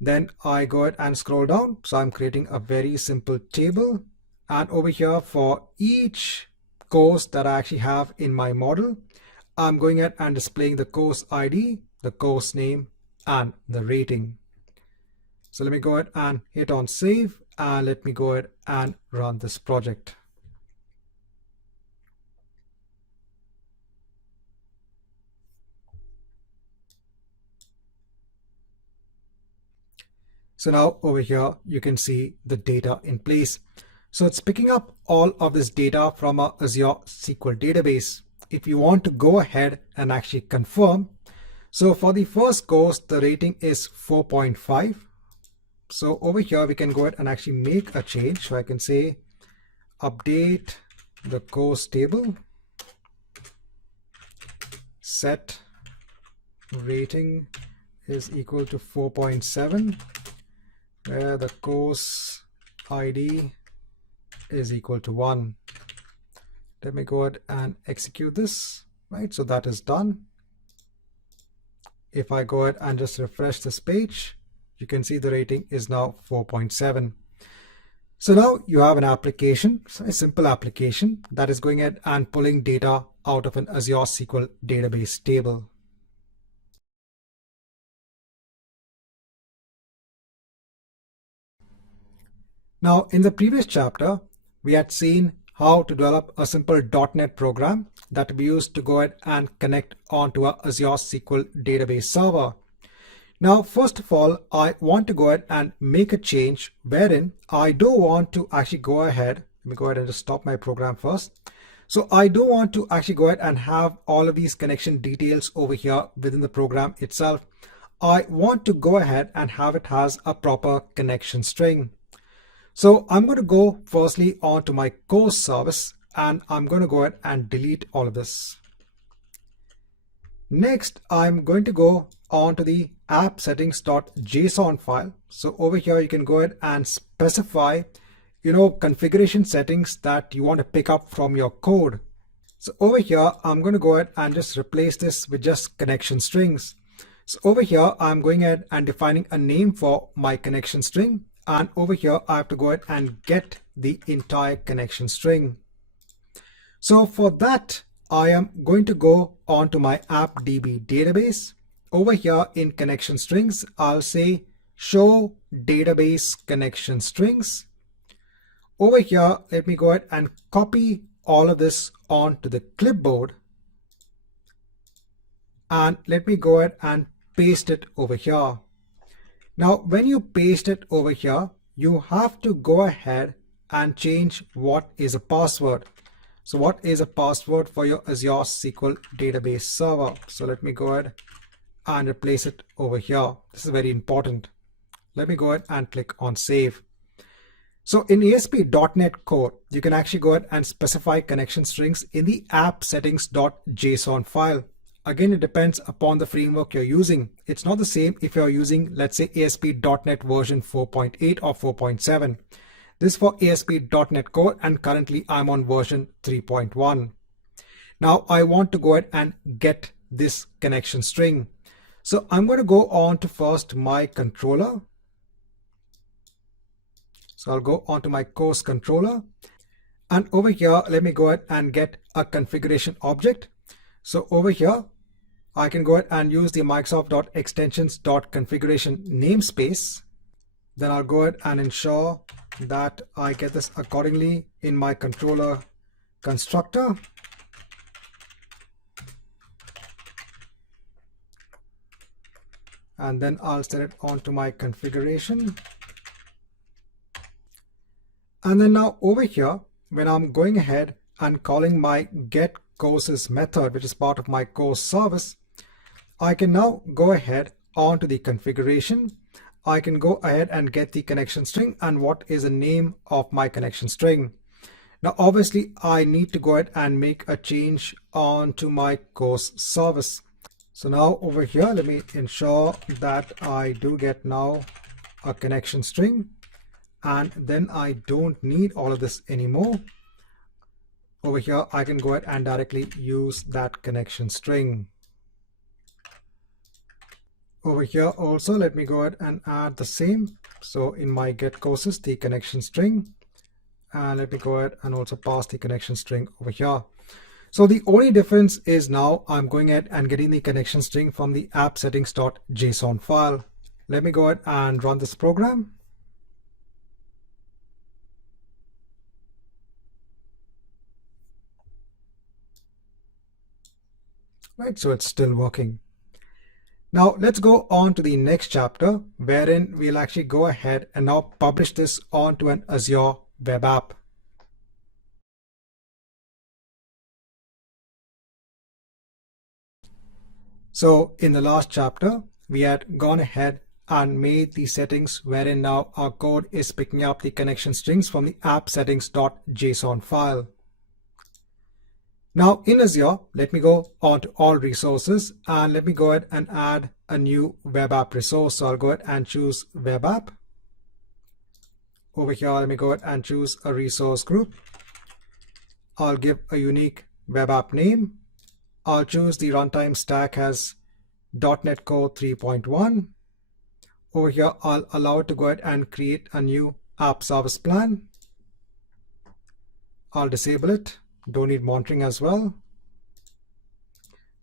Then I go ahead and scroll down. So I'm creating a very simple table. And over here for each course that I actually have in my model, I'm going ahead and displaying the course ID, the course name, and the rating. So let me go ahead and hit on save, and let me go ahead and run this project. So now over here, you can see the data in place. So it's picking up all of this data from our Azure SQL database. If you want to go ahead and actually confirm, so for the first course, the rating is 4.5. So over here, we can go ahead and actually make a change. So I can say update the course table, set rating is equal to 4.7, where the course ID is equal to 1. Let me go ahead and execute this, right? So that is done. If I go ahead and just refresh this page, you can see the rating is now 4.7. So now you have an application, a simple application that is going ahead and pulling data out of an Azure SQL database table. Now, in the previous chapter, we had seen how to develop a simple .NET program that will be used to go ahead and connect onto our Azure SQL Database server. Now, first of all, I want to go ahead and make a change wherein I do want to actually go ahead. Let me go ahead and just stop my program first. So I do want to actually go ahead and have all of these connection details over here within the program itself. I want to go ahead and have it has a proper connection string. So I'm going to go firstly onto my core service and I'm going to go ahead and delete all of this. Next, I'm going to go onto the app settings.json file. So over here, you can go ahead and specify, configuration settings that you want to pick up from your code. So over here, I'm going to go ahead and just replace this with just connection strings. So over here, I'm going ahead and defining a name for my connection string. And over here, I have to go ahead and get the entire connection string. So for that, I am going to go onto my AppDB database. Over here in connection strings, I'll say show database connection strings. Over here, let me go ahead and copy all of this onto the clipboard. And let me go ahead and paste it over here. Now, when you paste it over here, you have to go ahead and change what is a password. So what is a password for your Azure SQL Database server? So let me go ahead and replace it over here. This is very important. Let me go ahead and click on save. So in ASP.NET Core, you can actually go ahead and specify connection strings in the app settings.json file. Again, it depends upon the framework you're using. It's not the same if you're using, let's say, ASP.NET version 4.8 or 4.7. This is for ASP.NET Core, and currently I'm on version 3.1. Now I want to go ahead and get this connection string. So I'm going to go on to first my controller. So I'll go on to my course controller. And over here, let me go ahead and get a configuration object. So over here, I can go ahead and use the Microsoft.extensions.configuration namespace. Then I'll go ahead and ensure that I get this accordingly in my controller constructor. And then I'll set it onto my configuration. And then now over here, when I'm going ahead and calling my get courses method, which is part of my course service, I can now go ahead onto the configuration. I can go ahead and get the connection string and what is the name of my connection string. Now, obviously, I need to go ahead and make a change onto my course service. So now over here, let me ensure that I do get now a connection string, and then I don't need all of this anymore. Over here, I can go ahead and directly use that connection string. Over here also, let me go ahead and add the same. So in my get courses, the connection string, and let me go ahead and also pass the connection string over here. So the only difference is now I'm going ahead and getting the connection string from the app settings.json file. Let me go ahead and run this program. Right, so it's still working. Now let's go on to the next chapter, wherein we'll actually go ahead and now publish this onto an Azure Web App. So in the last chapter, we had gone ahead and made the settings wherein now our code is picking up the connection strings from the app settings.json file. Now in Azure, let me go on to all resources and let me go ahead and add a new web app resource. So I'll go ahead and choose web app. Over here, let me go ahead and choose a resource group. I'll give a unique web app name. I'll choose the runtime stack as .NET Core 3.1. Over here, I'll allow it to go ahead and create a new app service plan. I'll disable it. Don't need monitoring as well.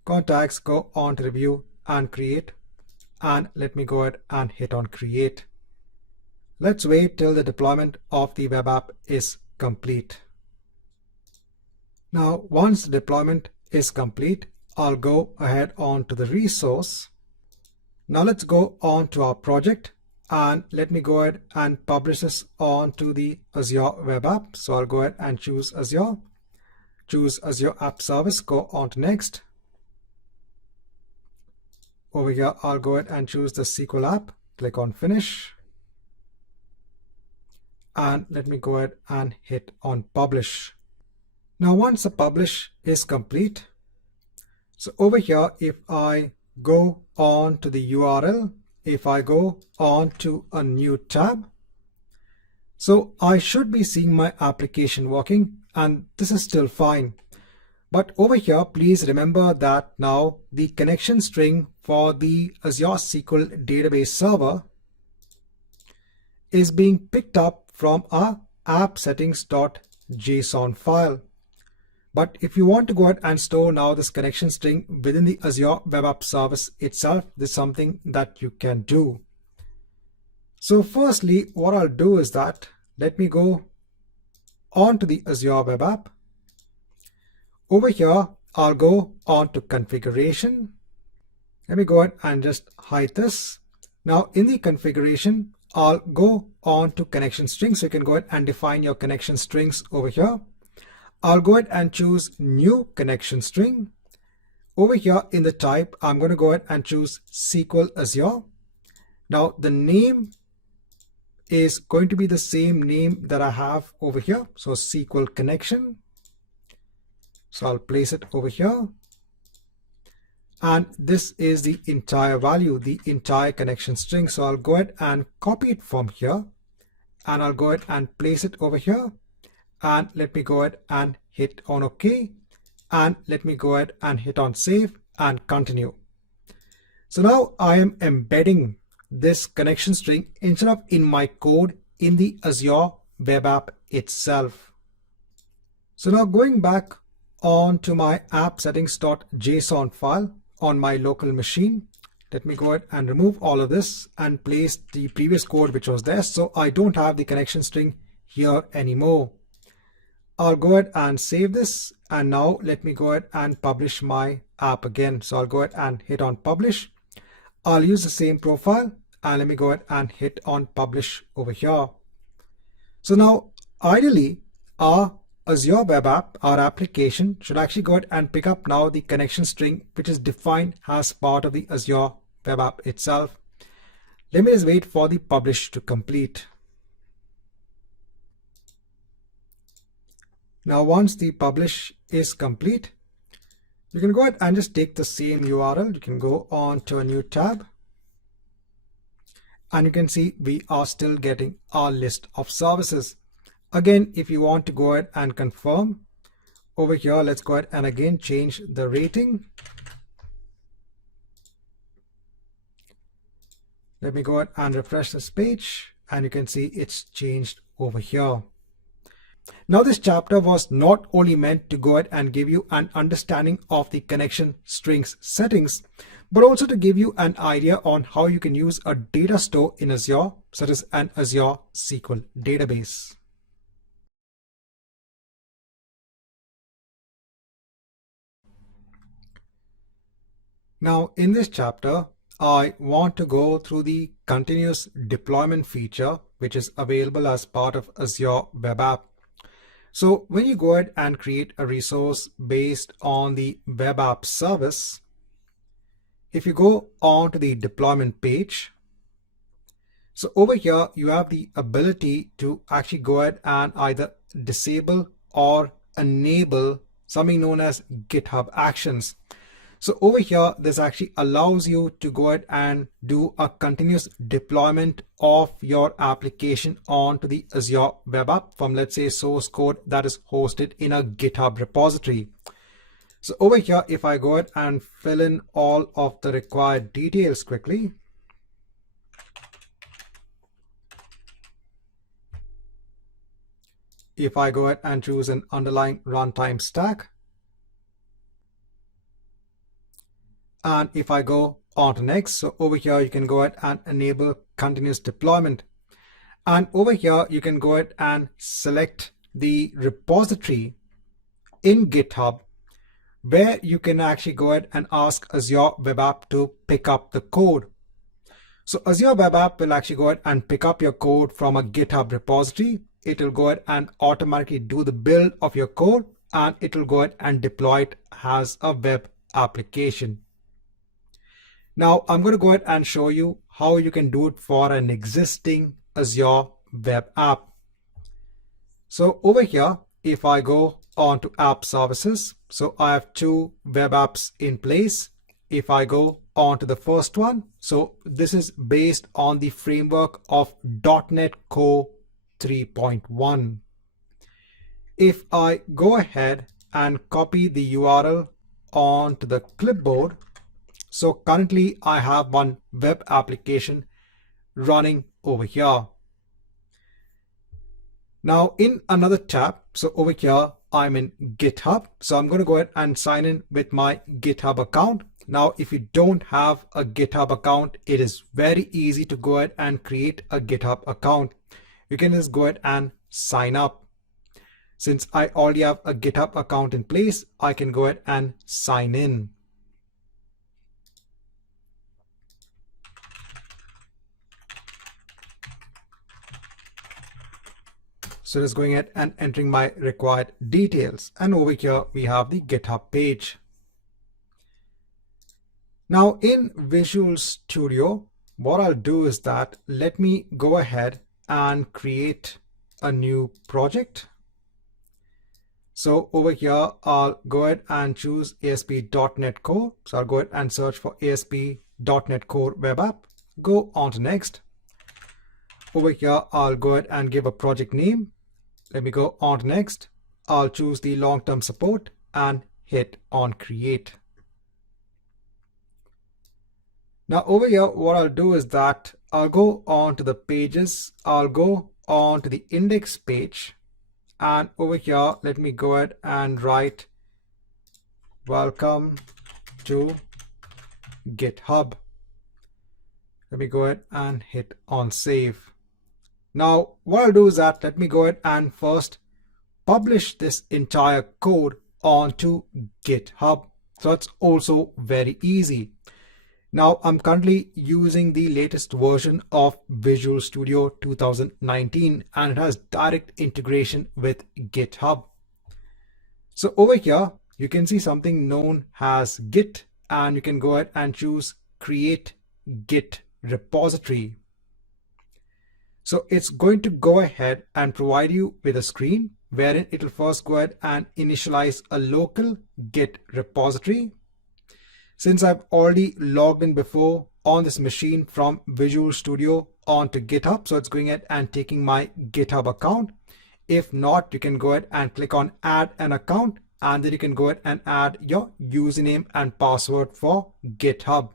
Contacts, go on to review and create. And let me go ahead and hit on create. Let's wait till the deployment of the web app is complete. Now, once the deployment is complete, I'll go ahead on to the resource. Now let's go on to our project and let me go ahead and publish this onto the Azure Web App. So I'll go ahead and choose Azure, choose Azure App Service, go on to next. Over here, I'll go ahead and choose the SQL app, click on finish. And let me go ahead and hit on publish. Now once the publish is complete, so over here, if I go on to the URL, if I go on to a new tab, so I should be seeing my application working, and this is still fine. But over here, please remember that now the connection string for the Azure SQL Database server is being picked up from our app settings.json file. But if you want to go ahead and store now this connection string within the Azure Web App service itself, this is something that you can do. So firstly, what I'll do is that let me go on to the Azure Web App. Over here, I'll go on to configuration. Let me go ahead and just hide this. Now in the configuration, I'll go on to connection strings. So you can go ahead and define your connection strings over here. I'll go ahead and choose new connection string. Over here in the type, I'm going to go ahead and choose SQL Azure. Now the name is going to be the same name that I have over here. So SQL connection. So I'll place it over here. And this is the entire value, the entire connection string. So I'll go ahead and copy it from here. And I'll go ahead and place it over here. And let me go ahead and hit on OK. And let me go ahead and hit on save and continue. So now I am embedding this connection string instead of in my code in the Azure Web App itself. So now going back on to my app settings.json file on my local machine, let me go ahead and remove all of this and place the previous code which was there. So I don't have the connection string here anymore. I'll go ahead and save this, and now let me go ahead and publish my app again. So I'll go ahead and hit on publish. I'll use the same profile and let me go ahead and hit on publish over here. So now ideally our Azure Web App, our application, should actually go ahead and pick up now the connection string which is defined as part of the Azure Web App itself. Let me just wait for the publish to complete. Now once the publish is complete, you can go ahead and just take the same URL. You can go on to a new tab. And you can see we are still getting our list of services. Again, if you want to go ahead and confirm, over here, let's go ahead and again change the rating. Let me go ahead and refresh this page, and you can see it's changed over here. Now this chapter was not only meant to go ahead and give you an understanding of the connection strings settings, but also to give you an idea on how you can use a data store in Azure, such as an Azure SQL database. Now in this chapter, I want to go through the continuous deployment feature, which is available as part of Azure Web App. So when you go ahead and create a resource based on the Web App service, if you go on to the deployment page, so over here you have the ability to actually go ahead and either disable or enable something known as GitHub Actions. So over here, this actually allows you to go ahead and do a continuous deployment of your application onto the Azure Web App from, let's say, source code that is hosted in a GitHub repository. So over here, if I go ahead and fill in all of the required details quickly, if I go ahead and choose an underlying runtime stack, and if I go on to next, so over here you can go ahead and enable continuous deployment. And over here you can go ahead and select the repository in GitHub, where you can actually go ahead and ask Azure Web App to pick up the code. So Azure Web App will actually go ahead and pick up your code from a GitHub repository. It will go ahead and automatically do the build of your code, and it will go ahead and deploy it as a web application. Now I'm going to go ahead and show you how you can do it for an existing Azure Web App. So over here, if I go on to App Services, so I have two web apps in place. If I go on to the first one, so this is based on the framework of .NET Core 3.1. If I go ahead and copy the URL onto the clipboard, so currently I have one web application running over here. Now in another tab, so over here, I'm in GitHub. So I'm going to go ahead and sign in with my GitHub account. Now, if you don't have a GitHub account, it is very easy to go ahead and create a GitHub account. You can just go ahead and sign up. Since I already have a GitHub account in place, I can go ahead and sign in. So just going ahead and entering my required details. And over here, we have the GitHub page. Now in Visual Studio, what I'll do is that let me go ahead and create a new project. So over here, I'll go ahead and choose ASP.NET Core. So I'll go ahead and search for ASP.NET Core Web App. Go on to next. Over here, I'll go ahead and give a project name. Let me go on to next. I'll choose the long-term support and hit on create. Now over here, what I'll do is that I'll go on to the pages. I'll go on to the index page. And over here, let me go ahead and write welcome to GitHub. Let me go ahead and hit on save. Now, what I'll do is that let me go ahead and first publish this entire code onto GitHub. So it's also very easy. Now, I'm currently using the latest version of Visual Studio 2019, and it has direct integration with GitHub. So over here, you can see something known as Git, and you can go ahead and choose Create Git Repository. So it's going to go ahead and provide you with a screen wherein it will first go ahead and initialize a local Git repository. Since I've already logged in before on this machine from Visual Studio onto GitHub, so it's going ahead and taking my GitHub account. If not, you can go ahead and click on add an account, and then you can go ahead and add your username and password for GitHub.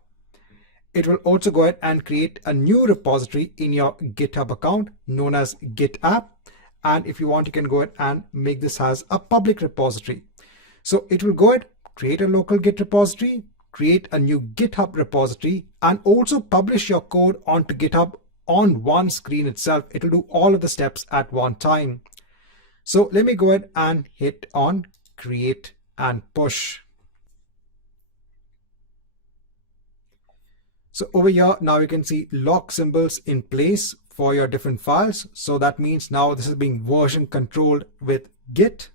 It will also go ahead and create a new repository in your GitHub account known as Git App. And if you want, you can go ahead and make this as a public repository. So it will go ahead, create a local Git repository, create a new GitHub repository, and also publish your code onto GitHub on one screen itself. It will do all of the steps at one time. So let me go ahead and hit on create and push. So over here, now you can see lock symbols in place for your different files. So that means now this is being version controlled with Git.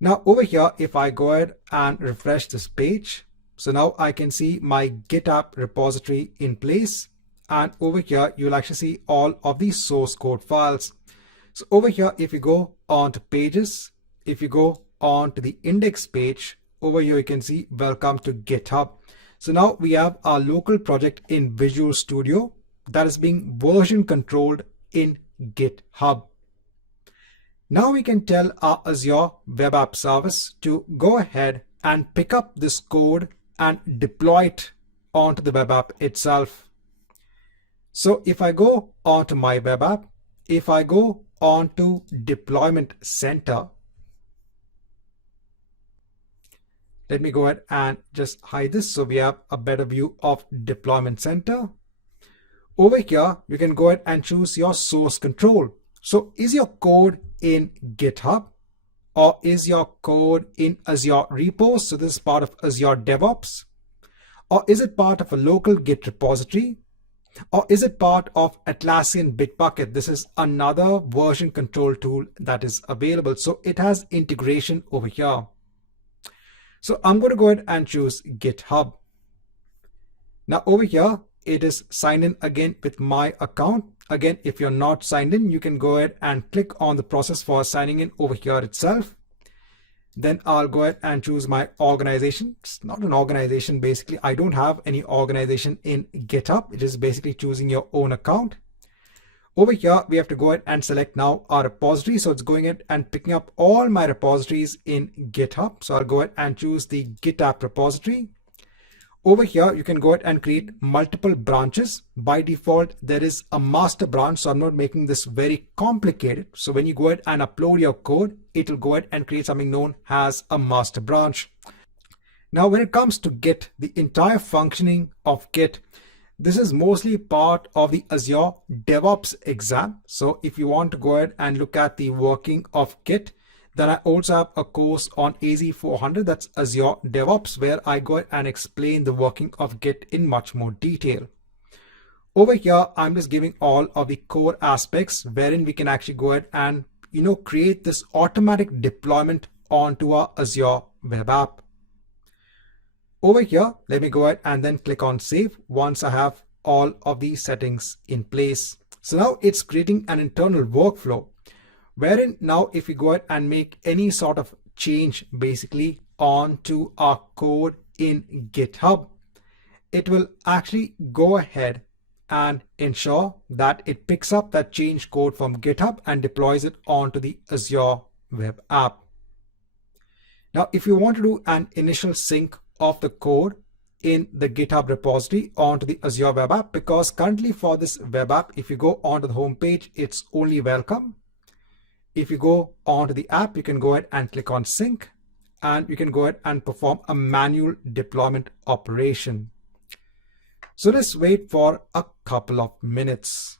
Now over here, if I go ahead and refresh this page, so now I can see my Git app repository in place. And over here, you'll actually see all of the source code files. So over here, if you go on to pages, if you go on to the index page, over here, you can see welcome to GitHub. So now we have our local project in Visual Studio that is being version controlled in GitHub. Now we can tell our Azure Web App service to go ahead and pick up this code and deploy it onto the web app itself. So if I go onto my web app, if I go onto Deployment Center, let me go ahead and just hide this so we have a better view of Deployment Center. Over here, you can go ahead and choose your source control. So is your code in GitHub? Or is your code in Azure repos? So this is part of Azure DevOps. Or is it part of a local Git repository? Or is it part of Atlassian Bitbucket? This is another version control tool that is available. So it has integration over here. So I'm going to go ahead and choose GitHub. Now over here, it is signed in again with my account. Again, if you're not signed in, you can go ahead and click on the process for signing in over here itself. Then I'll go ahead and choose my organization. It's not an organization. Basically, I don't have any organization in GitHub. It is basically choosing your own account. Over here, we have to go ahead and select now our repository. So it's going ahead and picking up all my repositories in GitHub. So I'll go ahead and choose the GitHub repository. Over here, you can go ahead and create multiple branches. By default, there is a master branch, so I'm not making this very complicated. So when you go ahead and upload your code, it will go ahead and create something known as a master branch. Now, when it comes to Git, the entire functioning of Git, this is mostly part of the Azure DevOps exam. So if you want to go ahead and look at the working of Git, then I also have a course on AZ-400, that's Azure DevOps, where I go ahead and explain the working of Git in much more detail. Over here, I'm just giving all of the core aspects wherein we can actually go ahead and create this automatic deployment onto our Azure Web App. Over here, let me go ahead and then click on Save once I have all of these settings in place. So now it's creating an internal workflow, wherein now if we go ahead and make any sort of change basically onto our code in GitHub, it will actually go ahead and ensure that it picks up that change code from GitHub and deploys it onto the Azure Web App. Now, if you want to do an initial sync of the code in the GitHub repository onto the Azure Web App, because currently for this web app, if you go onto the home page, it's only welcome. If you go onto the app, you can go ahead and click on sync, and you can go ahead and perform a manual deployment operation. So let's wait for a couple of minutes.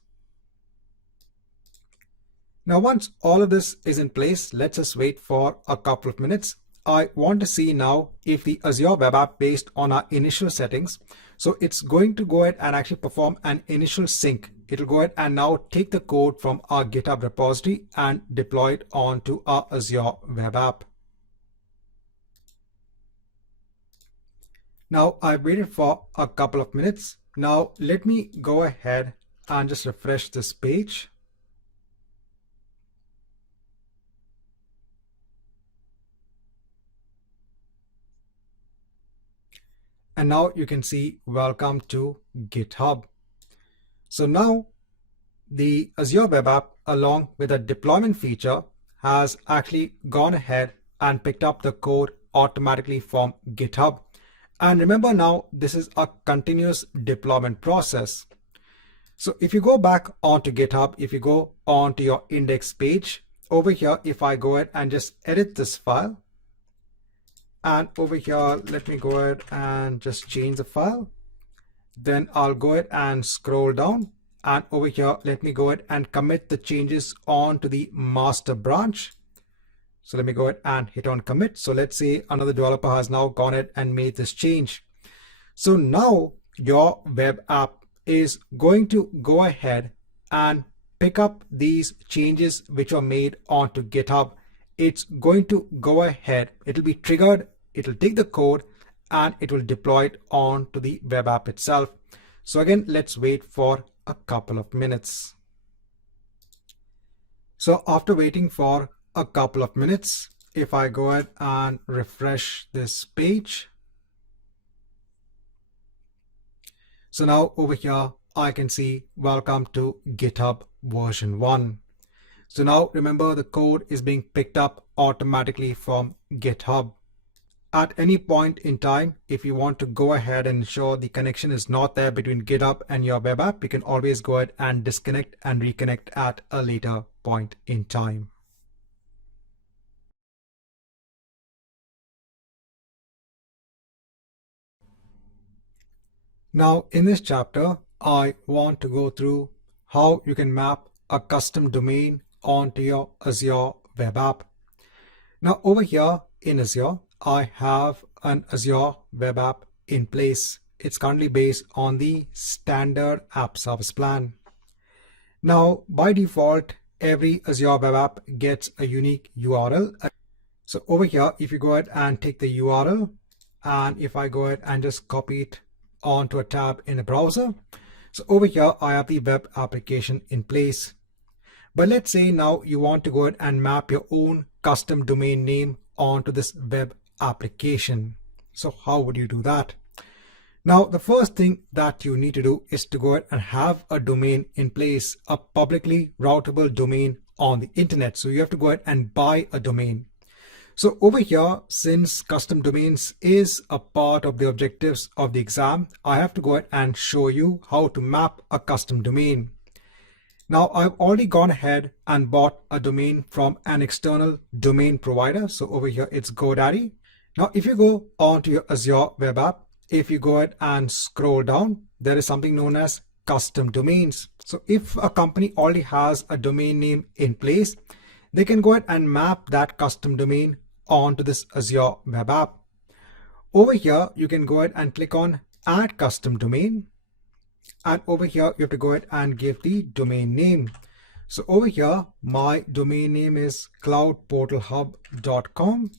Now, once all of this is in place, let's just wait for a couple of minutes. I want to see now if the Azure Web App, based on our initial settings, so it's going to go ahead and actually perform an initial sync. It'll go ahead and now take the code from our GitHub repository and deploy it onto our Azure Web App. Now I've waited for a couple of minutes. Now let me go ahead and just refresh this page. And now you can see welcome to GitHub. So now the Azure Web App, along with a deployment feature, has actually gone ahead and picked up the code automatically from GitHub. And remember, now this is a continuous deployment process. So if you go back onto GitHub, if you go onto your index page over here, if I go ahead and just edit this file, and over here, let me go ahead and just change the file. Then I'll go ahead and scroll down, and over here, let me go ahead and commit the changes onto the master branch. So let me go ahead and hit on commit. So let's say another developer has now gone ahead and made this change. So now your web app is going to go ahead and pick up these changes which are made onto GitHub. It's going to go ahead, it'll be triggered, it'll take the code, and it will deploy it onto the web app itself. So again, let's wait for a couple of minutes. So after waiting for a couple of minutes, if I go ahead and refresh this page, so now over here, I can see welcome to GitHub version 1. So now remember, the code is being picked up automatically from GitHub. At any point in time, if you want to go ahead and ensure the connection is not there between GitHub and your web app, you can always go ahead and disconnect and reconnect at a later point in time. Now in this chapter, I want to go through how you can map a custom domain onto your Azure Web App. Now over here in Azure, I have an Azure Web App in place. It's currently based on the standard app service plan. Now by default, every Azure Web App gets a unique URL. So over here, if you go ahead and take the URL, and if I go ahead and just copy it onto a tab in a browser, so over here I have the web application in place. But let's say now you want to go ahead and map your own custom domain name onto this web application. So how would you do that? Now, the first thing that you need to do is to go ahead and have a domain in place, a publicly routable domain on the internet. So you have to go ahead and buy a domain. So over here, since custom domains is a part of the objectives of the exam, I have to go ahead and show you how to map a custom domain. Now I've already gone ahead and bought a domain from an external domain provider. So over here, it's GoDaddy. Now, if you go onto your Azure Web App, if you go ahead and scroll down, there is something known as custom domains. So if a company already has a domain name in place, they can go ahead and map that custom domain onto this Azure Web App. Over here, you can go ahead and click on Add Custom Domain. And over here, you have to go ahead and give the domain name. So over here, my domain name is cloudportalhub.com.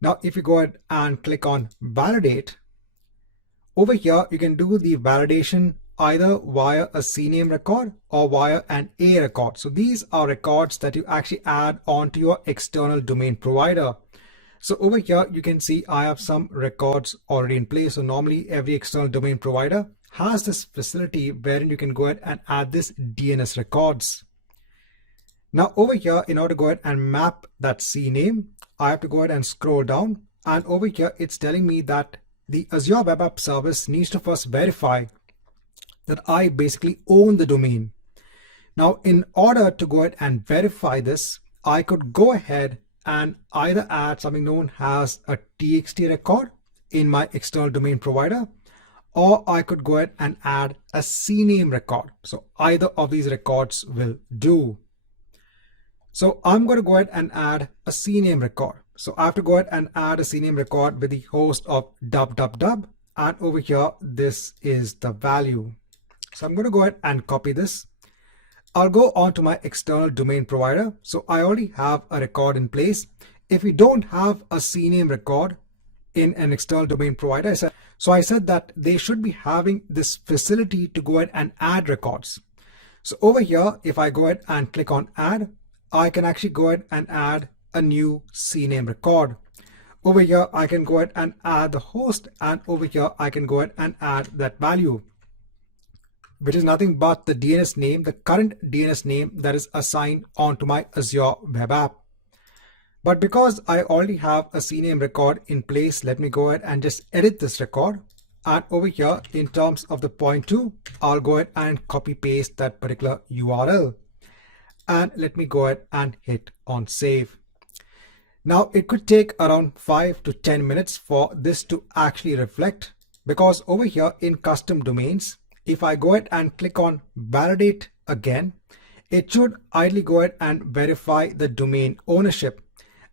Now, if you go ahead and click on Validate, over here, you can do the validation either via a CNAME record or via an A record. So these are records that you actually add onto your external domain provider. So over here, you can see I have some records already in place. So normally every external domain provider has this facility wherein you can go ahead and add this DNS records. Now over here, in order to go ahead and map that CNAME, I have to go ahead and scroll down, and over here it's telling me that the Azure Web App service needs to first verify that I basically own the domain. Now, in order to go ahead and verify this, I could go ahead and either add something known as a TXT record in my external domain provider, or I could go ahead and add a CNAME record. So either of these records will do. So I'm going to go ahead and add a CNAME record. So I have to go ahead and add a CNAME record with the host of www, and over here, this is the value. So I'm going to go ahead and copy this. I'll go on to my external domain provider. So I already have a record in place. If you don't have a CNAME record in an external domain provider, so I said that they should be having this facility to go ahead and add records. So over here, if I go ahead and click on add, I can actually go ahead and add a new CNAME record. Over here, I can go ahead and add the host, and over here, I can go ahead and add that value, which is nothing but the DNS name, the current DNS name that is assigned onto my Azure Web App. But because I already have a CNAME record in place, let me go ahead and just edit this record. And over here, in terms of the point to, I'll go ahead and copy paste that particular URL. And let me go ahead and hit on save. Now it could take around 5 to 10 minutes for this to actually reflect, because over here in custom domains, if I go ahead and click on validate again, it should ideally go ahead and verify the domain ownership.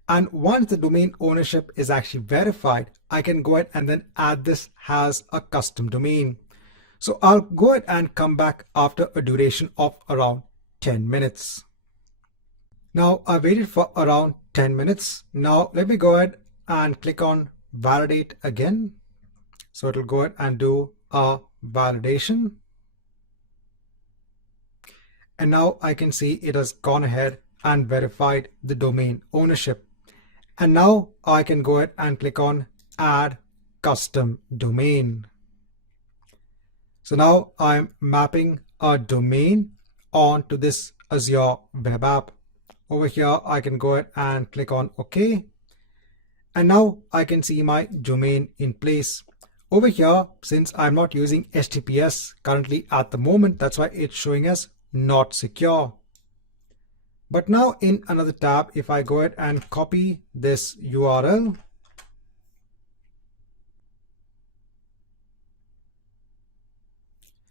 And once the domain ownership is actually verified, I can go ahead and then add this as a custom domain. So I'll go ahead and come back after a duration of around 10 minutes. Now I waited for around 10 minutes. Now let me go ahead and click on validate again. So it'll go ahead and do a validation. And now I can see it has gone ahead and verified the domain ownership. And now I can go ahead and click on add custom domain. So now I'm mapping a domain onto this Azure Web App. Over here, I can go ahead and click on OK. And now I can see my domain in place. Over here, since I'm not using HTTPS currently at the moment, that's why it's showing as not secure. But now in another tab, if I go ahead and copy this URL,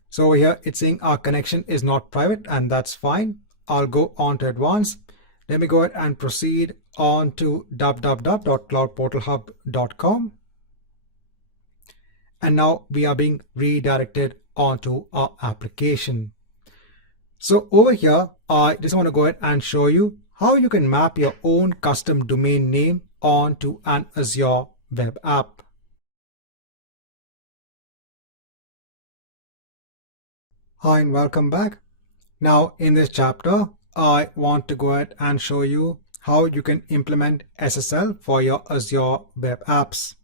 so over here it's saying our connection is not private, and that's fine. I'll go on to advanced. let me go ahead and proceed on to www.cloudportalhub.com. And now we are being redirected onto our application. So over here, I just want to go ahead and show you how you can map your own custom domain name onto an Azure Web App. Hi and welcome back. Now in this chapter, I want to go ahead and show you how you can implement SSL for your Azure Web Apps.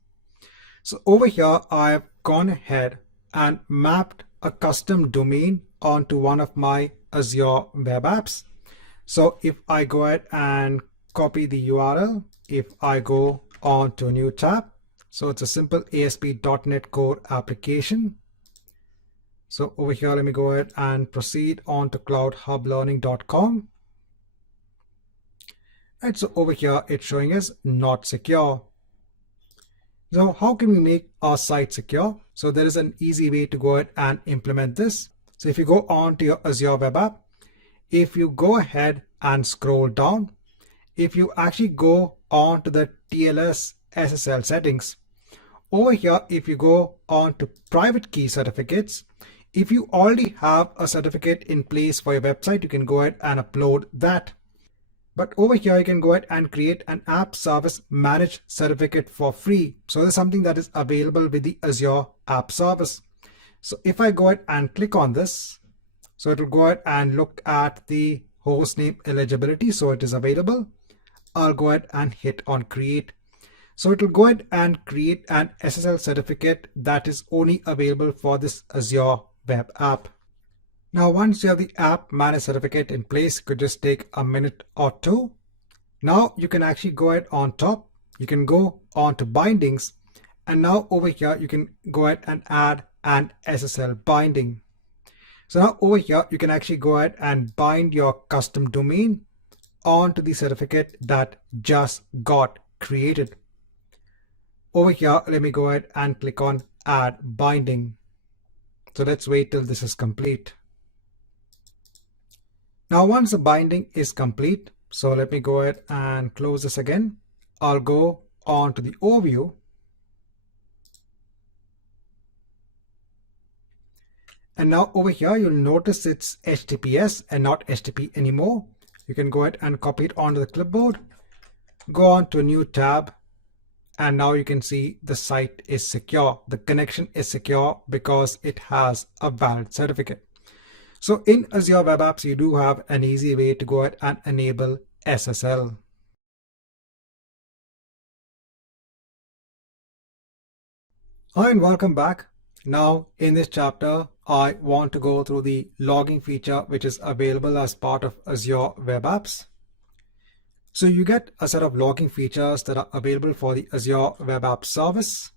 So over here, I've gone ahead and mapped a custom domain onto one of my Azure Web Apps. So if I go ahead and copy the URL, if I go on to a new tab, so it's a simple ASP.NET Core application. So over here, let me go ahead and proceed on to cloudhublearning.com. Right, so over here, it's showing us not secure. So how can we make our site secure? So there is an easy way to go ahead and implement this. So if you go on to your Azure Web App, if you go ahead and scroll down, if you actually go on to the TLS SSL settings, over here, if you go on to private key certificates, if you already have a certificate in place for your website, you can go ahead and upload that. But over here, you can go ahead and create an app service managed certificate for free. So this is something that is available with the Azure App Service. So if I go ahead and click on this, so it will go ahead and look at the hostname eligibility. So it is available. I'll go ahead and hit on create. So it will go ahead and create an SSL certificate that is only available for this Azure Web App. Now, once you have the app managed certificate in place, it could just take a minute or two. Now you can actually go ahead on top. You can go on to bindings. And now over here, you can go ahead and add an SSL binding. So now over here, you can actually go ahead and bind your custom domain onto the certificate that just got created. Over here, let me go ahead and click on add binding. So let's wait till this is complete. Now, once the binding is complete, so let me go ahead and close this again. I'll go on to the overview. And now over here, you'll notice it's HTTPS and not HTTP anymore. You can go ahead and copy it onto the clipboard, go on to a new tab. And now you can see the site is secure. The connection is secure because it has a valid certificate. So in Azure Web Apps, you do have an easy way to go ahead and enable SSL. Hi and welcome back. Now in this chapter, I want to go through the logging feature which is available as part of Azure Web Apps. So you get a set of logging features that are available for the Azure Web App service.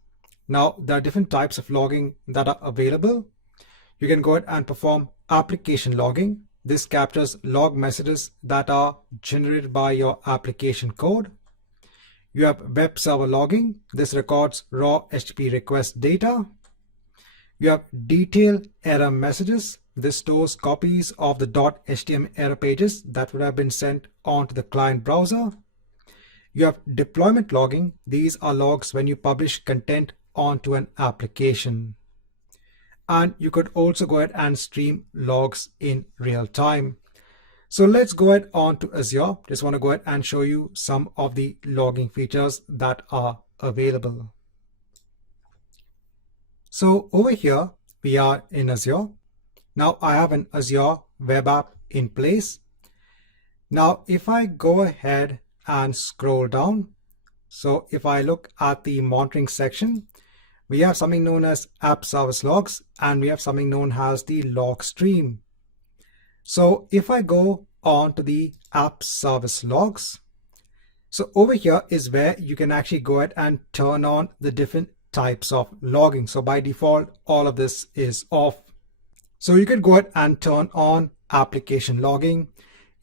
Now there are different types of logging that are available. You can go ahead and perform application logging. This captures log messages that are generated by your application code. You have web server logging. This records raw HTTP request data. You have detailed error messages. This stores copies of the .html error pages that would have been sent onto the client browser. You have deployment logging. These are logs when you publish content onto an application. And you could also go ahead and stream logs in real time. So let's go ahead on to Azure. Just want to go ahead and show you some of the logging features that are available. So over here, we are in Azure. Now I have an Azure Web App in place. Now if I go ahead and scroll down, so if I look at the monitoring section, we have something known as app service logs, and we have something known as the log stream. So if I go on to the app service logs, so over here is where you can actually go ahead and turn on the different types of logging. So by default, all of this is off. So you can go ahead and turn on application logging.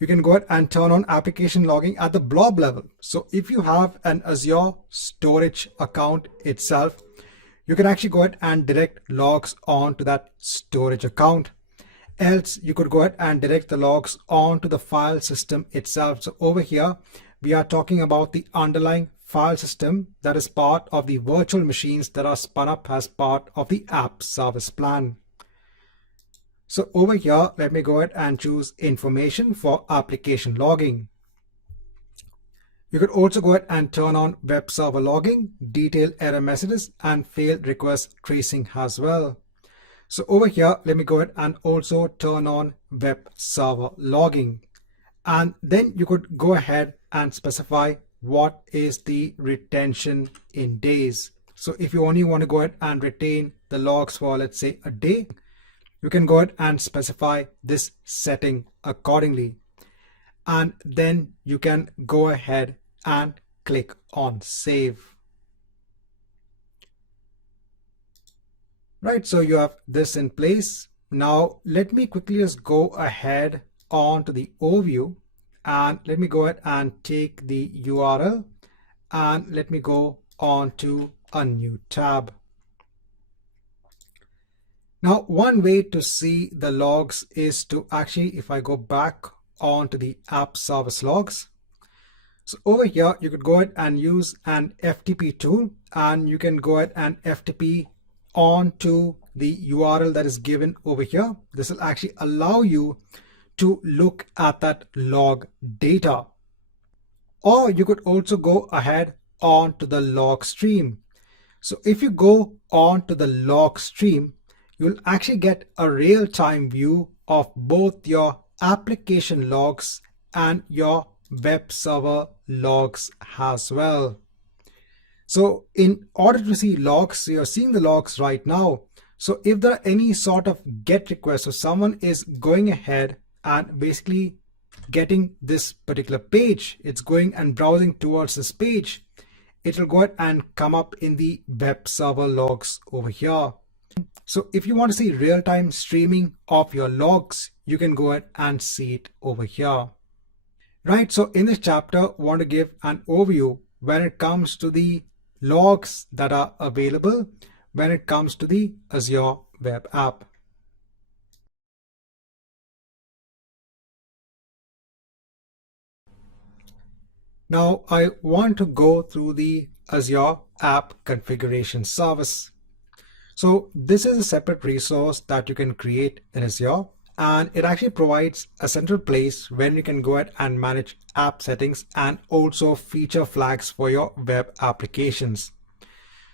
You can go ahead and turn on application logging at the blob level. So if you have an Azure storage account itself, you can actually go ahead and direct logs onto that storage account. else you could go ahead and direct the logs onto the file system itself. So over here, we are talking about the underlying file system that is part of the virtual machines that are spun up as part of the app service plan. So over here, let me go ahead and choose information for application logging. You could also go ahead and turn on web server logging, detail error messages, and failed request tracing as well. So over here, let me go ahead and also turn on web server logging. And then you could go ahead and specify what is the retention in days. So if you only want to go ahead and retain the logs for, let's say, a day, you can go ahead and specify this setting accordingly. And then you can go ahead and click on save. Right, so you have this in place. Now let me quickly just go ahead on to the overview, and let me go ahead and take the URL and let me go on to a new tab. Now, one way to see the logs is to actually, if I go back onto the app service logs. So over here, you could go ahead and use an FTP tool, and you can go ahead and FTP onto the URL that is given over here. This will actually allow you to look at that log data. Or you could also go ahead onto the log stream. So if you go onto the log stream, you'll actually get a real-time view of both your application logs and your web server logs as well. So in order to see logs, you're seeing the logs right now. So if there are any sort of GET requests, so someone is going ahead and basically getting this particular page, it's going and browsing towards this page, it will go ahead and come up in the web server logs over here. So if you want to see real-time streaming of your logs, you can go ahead and see it over here. Right, so in this chapter, I want to give an overview when it comes to the logs that are available when it comes to the Azure Web App. Now I want to go through the Azure App Configuration Service. So this is a separate resource that you can create in Azure, and it actually provides a central place where you can go ahead and manage app settings and also feature flags for your web applications.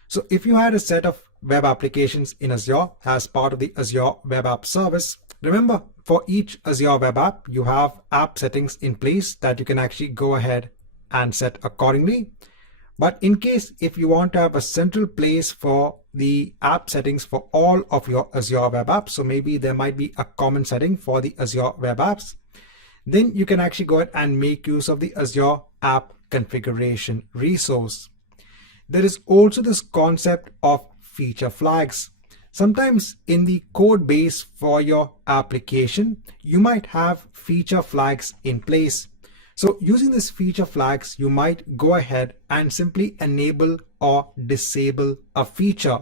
So if you had a set of web applications in Azure as part of the Azure Web App service, remember, for each Azure Web App, you have app settings in place that you can actually go ahead and set accordingly. But in case if you want to have a central place for the app settings for all of your Azure Web Apps, so maybe there might be a common setting for the Azure Web Apps, then you can actually go ahead and make use of the Azure App Configuration resource. There is also this concept of feature flags. Sometimes in the code base for your application, you might have feature flags in place. So using these feature flags, you might go ahead and simply enable or disable a feature.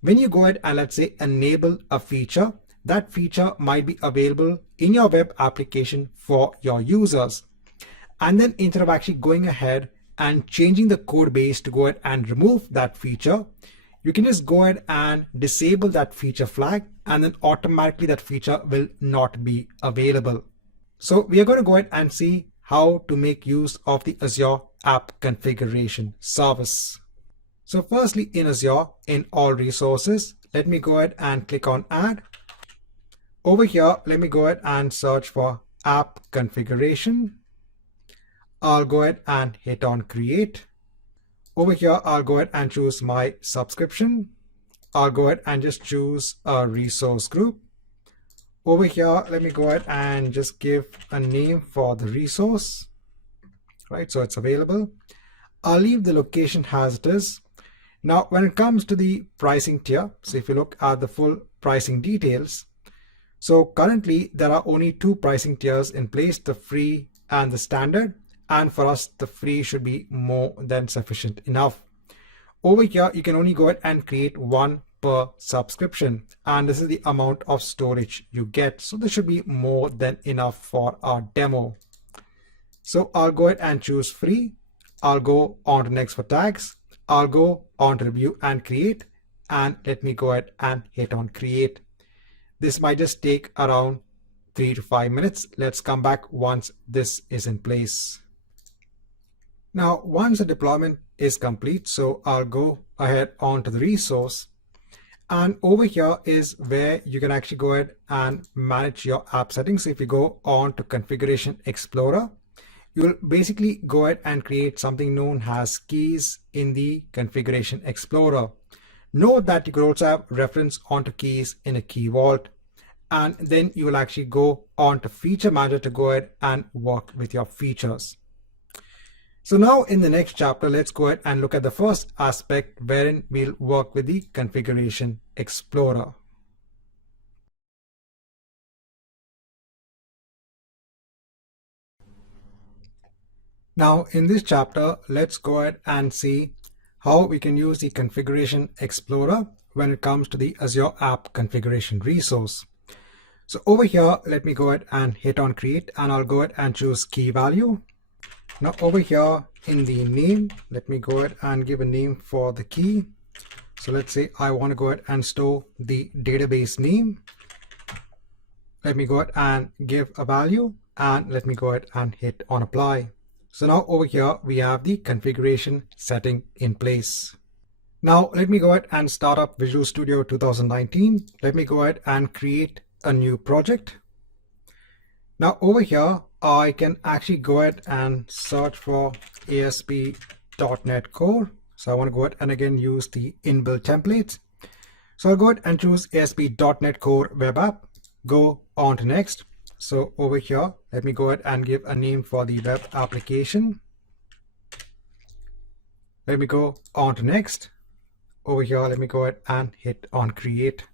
When you go ahead and let's say enable a feature, that feature might be available in your web application for your users. And then instead of actually going ahead and changing the code base to go ahead and remove that feature, you can just go ahead and disable that feature flag, and then automatically that feature will not be available. So we are going to go ahead and see how to make use of the Azure App Configuration Service. So firstly, in Azure, in all resources, let me go ahead and click on add. Over here, let me go ahead and search for app configuration. I'll go ahead and hit on create. Over here, I'll go ahead and choose my subscription. I'll go ahead and just choose a resource group. Over here, let me go ahead and just give a name for the resource, right? So it's available. I'll leave the location as it is. Now, when it comes to the pricing tier, so if you look at the full pricing details, so currently there are only two pricing tiers in place, the free and the standard. And for us, the free should be more than sufficient enough. Over here, you can only go ahead and create one per subscription, and this is the amount of storage you get. So this should be more than enough for our demo. So I'll go ahead and choose free. I'll go on to next for tags. I'll go on to review and create, and let me go ahead and hit on create. This might just take around 3 to 5 minutes. Let's come back once this is in place. Now, once the deployment is complete, so I'll go ahead onto the resource, and over here is where you can actually go ahead and manage your app settings. If you go on to Configuration Explorer, you'll basically go ahead and create something known as keys in the Configuration Explorer. Note that you could also have reference onto keys in a key vault, and then you will actually go on to Feature Manager to go ahead and work with your features. So now in the next chapter, let's go ahead and look at the first aspect wherein we'll work with the Configuration Explorer. Now in this chapter, let's go ahead and see how we can use the Configuration Explorer when it comes to the Azure App Configuration resource. So over here, let me go ahead and hit on create, and I'll go ahead and choose key value. Now over here in the name, let me go ahead and give a name for the key. So let's say I want to go ahead and store the database name. Let me go ahead and give a value, and let me go ahead and hit on apply. So now over here we have the configuration setting in place. Now let me go ahead and start up Visual Studio 2019. Let me go ahead and create a new project. Now over here I can actually go ahead and search for ASP.NET Core. So I want to go ahead and again use the inbuilt templates. So I'll go ahead and choose ASP.NET Core Web App. Go on to next. So over here, let me go ahead and give a name for the web application. Let me go on to next. Over here, let me go ahead and hit on create.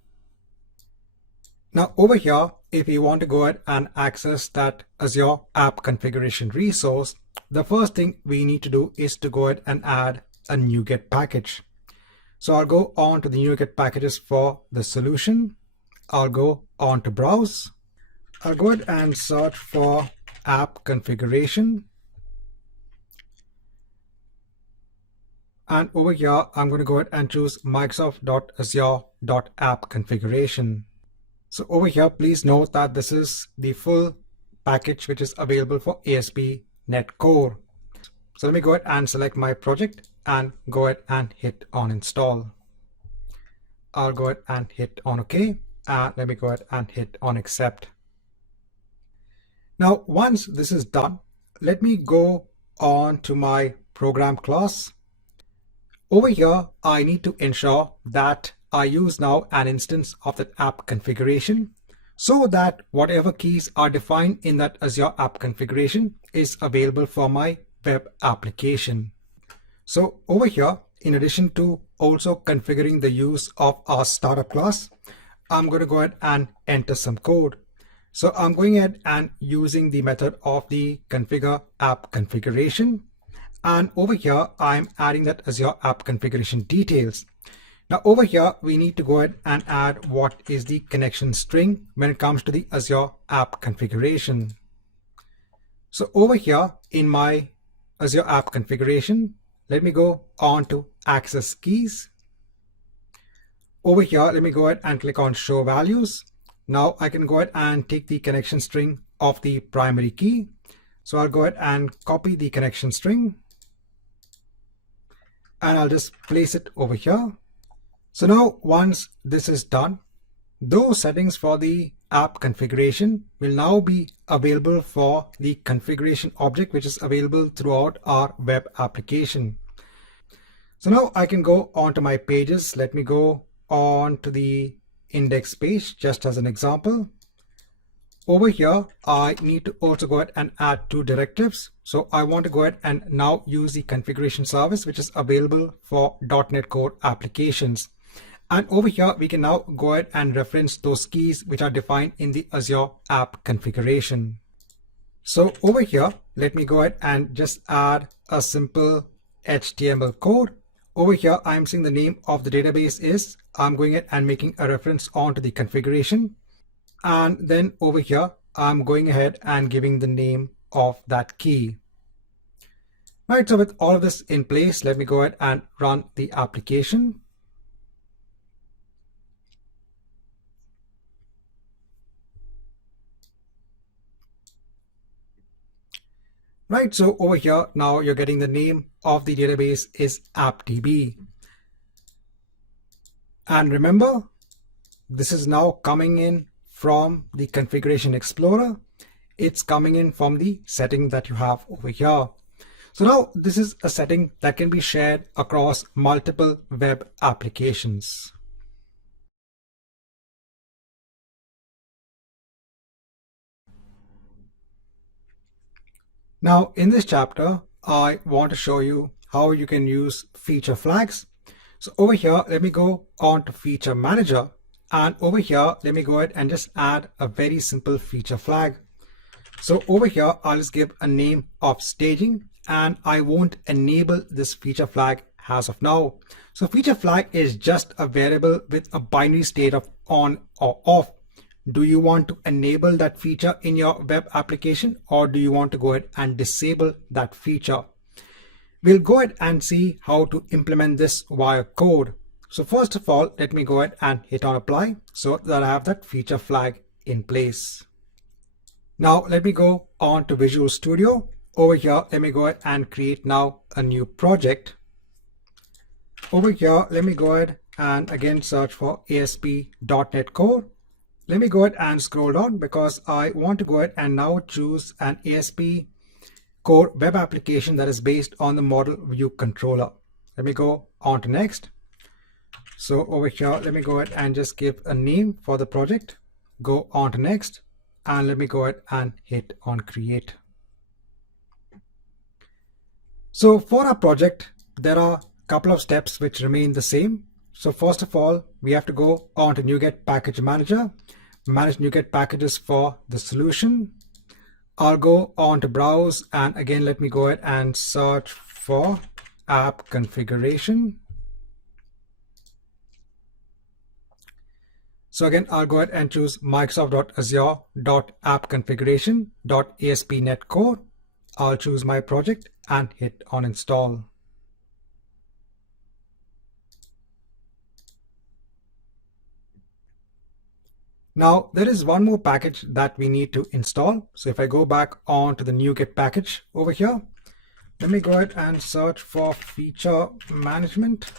Now over here, if you want to go ahead and access that Azure App Configuration resource, the first thing we need to do is to go ahead and add a NuGet package. So I'll go on to the NuGet packages for the solution. I'll go on to browse. I'll go ahead and search for app configuration. And over here, I'm going to go ahead and choose Microsoft.Azure.app configuration. So over here, please note that this is the full package which is available for ASP.NET Core. So let me go ahead and select my project and go ahead and hit on install. I'll go ahead and hit on OK. And let me go ahead and hit on accept. Now, once this is done, let me go on to my program class. Over here, I need to ensure that I use now an instance of that app configuration so that whatever keys are defined in that Azure app configuration is available for my web application. So over here, in addition to also configuring the use of our startup class, I'm going to go ahead and enter some code. So I'm going ahead and using the method of the configure app configuration. And over here, I'm adding that Azure app configuration details. Now over here, we need to go ahead and add what is the connection string when it comes to the Azure app configuration. So over here in my Azure app configuration, let me go on to access keys. Over here, let me go ahead and click on show values. Now I can go ahead and take the connection string of the primary key. So I'll go ahead and copy the connection string and I'll just place it over here. So now once this is done, those settings for the app configuration will now be available for the configuration object, which is available throughout our web application. So now I can go on to my pages. Let me go on to the index page just as an example. Over here, I need to also go ahead and add two directives. So I want to go ahead and now use the configuration service, which is available for .NET Core applications. And over here, we can now go ahead and reference those keys which are defined in the Azure app configuration. So over here, let me go ahead and just add a simple HTML code. over here, I'm seeing the name of the database is, I'm going ahead and making a reference onto the configuration. And then over here, I'm going ahead and giving the name of that key. Right, so with all of this in place, let me go ahead and run the application. Right, so over here, now you're getting the name of the database is AppDB. And remember, this is now coming in from the Configuration Explorer. It's coming in from the setting that you have over here. So now this is a setting that can be shared across multiple web applications. Now in this chapter, I want to show you how you can use feature flags. So over here, let me go on to Feature Manager, and over here, let me go ahead and just add a very simple feature flag. So over here, I'll just give a name of staging, and I won't enable this feature flag as of now. So feature flag is just a variable with a binary state of on or off. Do you want to enable that feature in your web application, or do you want to go ahead and disable that feature? We'll go ahead and see how to implement this via code. So first of all, let me go ahead and hit on apply so that I have that feature flag in place. Now let me go on to Visual Studio. Over here, let me go ahead and create now a new project. Over here, let me go ahead and again search for ASP.NET Core. Let me go ahead and scroll down because I want to go ahead and now choose an ASP Core web application that is based on the model view controller. Let me go on to next. So over here, let me go ahead and just give a name for the project. Go on to next, and let me go ahead and hit on create. So for our project, there are a couple of steps which remain the same. So first of all, we have to go on to NuGet Package Manager, manage NuGet packages for the solution. I'll go on to browse, and again, let me go ahead and search for app configuration. So again, I'll go ahead and choose Microsoft.Azure.appconfiguration.ASP.NET Core. I'll choose my project and hit on install. Now there is one more package that we need to install. So if I go back on to the NuGet package over here, let me go ahead and search for feature management.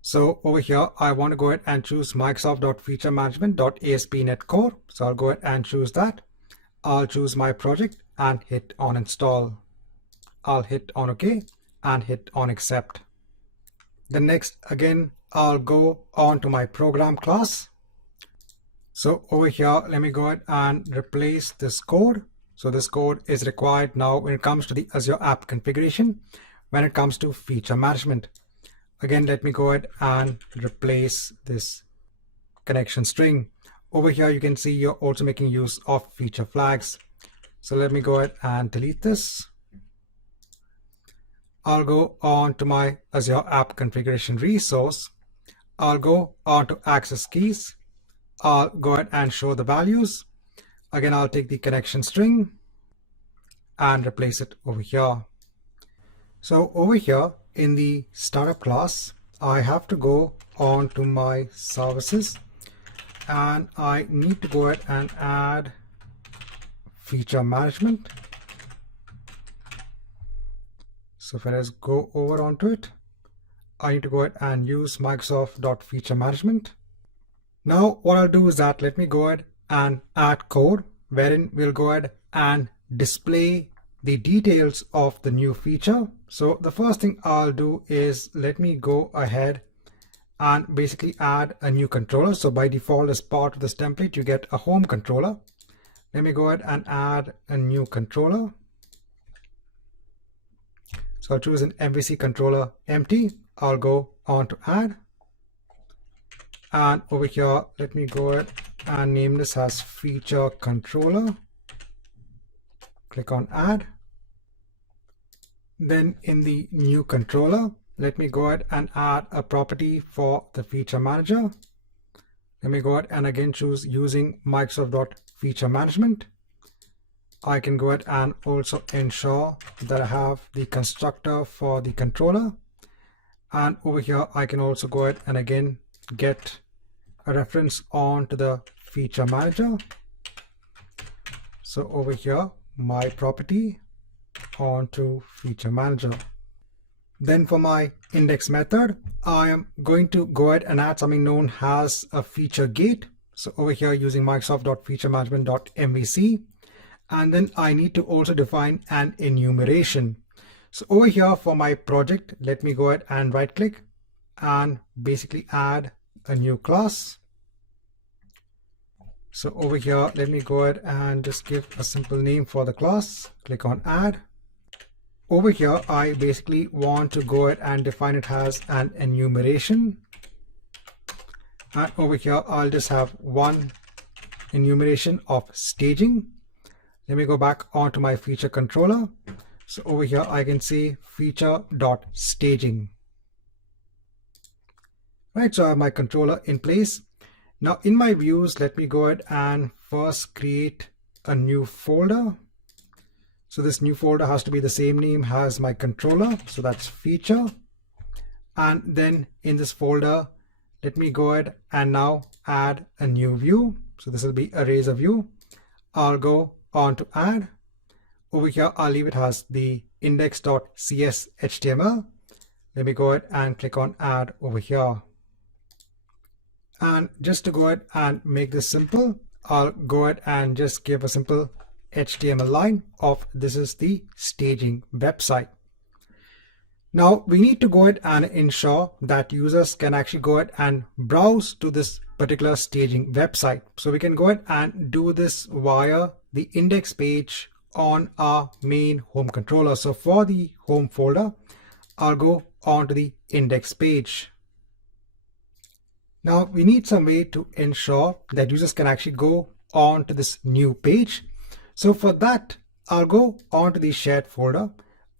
So over here, I want to go ahead and choose Microsoft.featuremanagement.ASP.NET Core. So I'll go ahead and choose that. I'll choose my project and hit on install. I'll hit on OK and hit on accept. Then next, again, I'll go on to my program class. So over here, let me go ahead and replace this code. So this code is required now when it comes to the Azure app configuration, when it comes to feature management. Again, let me go ahead and replace this connection string. Over here, you can see you're also making use of feature flags. So let me go ahead and delete this. I'll go on to my Azure app configuration resource. I'll go on to access keys. I'll go ahead and show the values. Again, I'll take the connection string and replace it over here. So over here in the startup class, I have to go on to my services, and I need to go ahead and add feature management. So if I just go over onto it, I need to go ahead and use Microsoft.featuremanagement. Now what I'll do is that let me go ahead and add code wherein we'll go ahead and display the details of the new feature. So the first thing I'll do is let me go ahead and basically add a new controller. So by default, as part of this template, you get a home controller. Let me go ahead and add a new controller. So I'll choose an MVC controller empty. I'll go on to add. And over here, let me go ahead and name this as feature controller. Click on add. Then in the new controller, let me go ahead and add a property for the feature manager. Let me go ahead and again choose using Microsoft.Feature Management. I can go ahead and also ensure that I have the constructor for the controller. And over here, I can also go ahead and again get a reference on to the feature manager. So over here, my property onto feature manager. Then for my index method, I am going to go ahead and add something known as a feature gate. So over here using Microsoft.featuremanagement.mvc. And then I need to also define an enumeration. So over here for my project, let me go ahead and right click and basically add a new class. So over here, let me go ahead and just give a simple name for the class. Click on add. Over here, I basically want to go ahead and define it as an enumeration. And over here, I'll just have one enumeration of staging. Let me go back onto my feature controller. So over here, I can say feature.staging. Right, so I have my controller in place. Now in my views, let me go ahead and first create a new folder. So this new folder has to be the same name as my controller. So that's feature. And then in this folder, let me go ahead and now add a new view. So this will be a razor view. I'll go on to add. Over here, I'll leave it as the index.cs HTML. Let me go ahead and click on add over here. And just to go ahead and make this simple, I'll go ahead and just give a simple HTML line of this is the staging website. Now we need to go ahead and ensure that users can actually go ahead and browse to this particular staging website. So we can go ahead and do this via the index page on our main home controller. So for the home folder, I'll go onto the index page. Now we need some way to ensure that users can actually go on to this new page. So for that, I'll go onto the shared folder.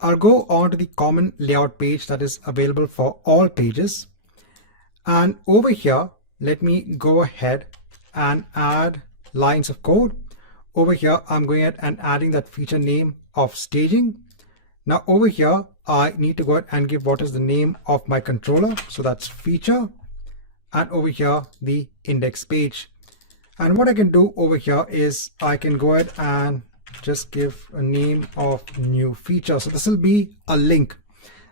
I'll go onto the common layout page that is available for all pages. And over here, let me go ahead and add lines of code. Over here, I'm going ahead and adding that feature name of staging. Now over here, I need to go ahead and give what is the name of my controller. So that's feature. And over here, the index page. And what I can do over here is I can go ahead and just give a name of new feature. So this will be a link.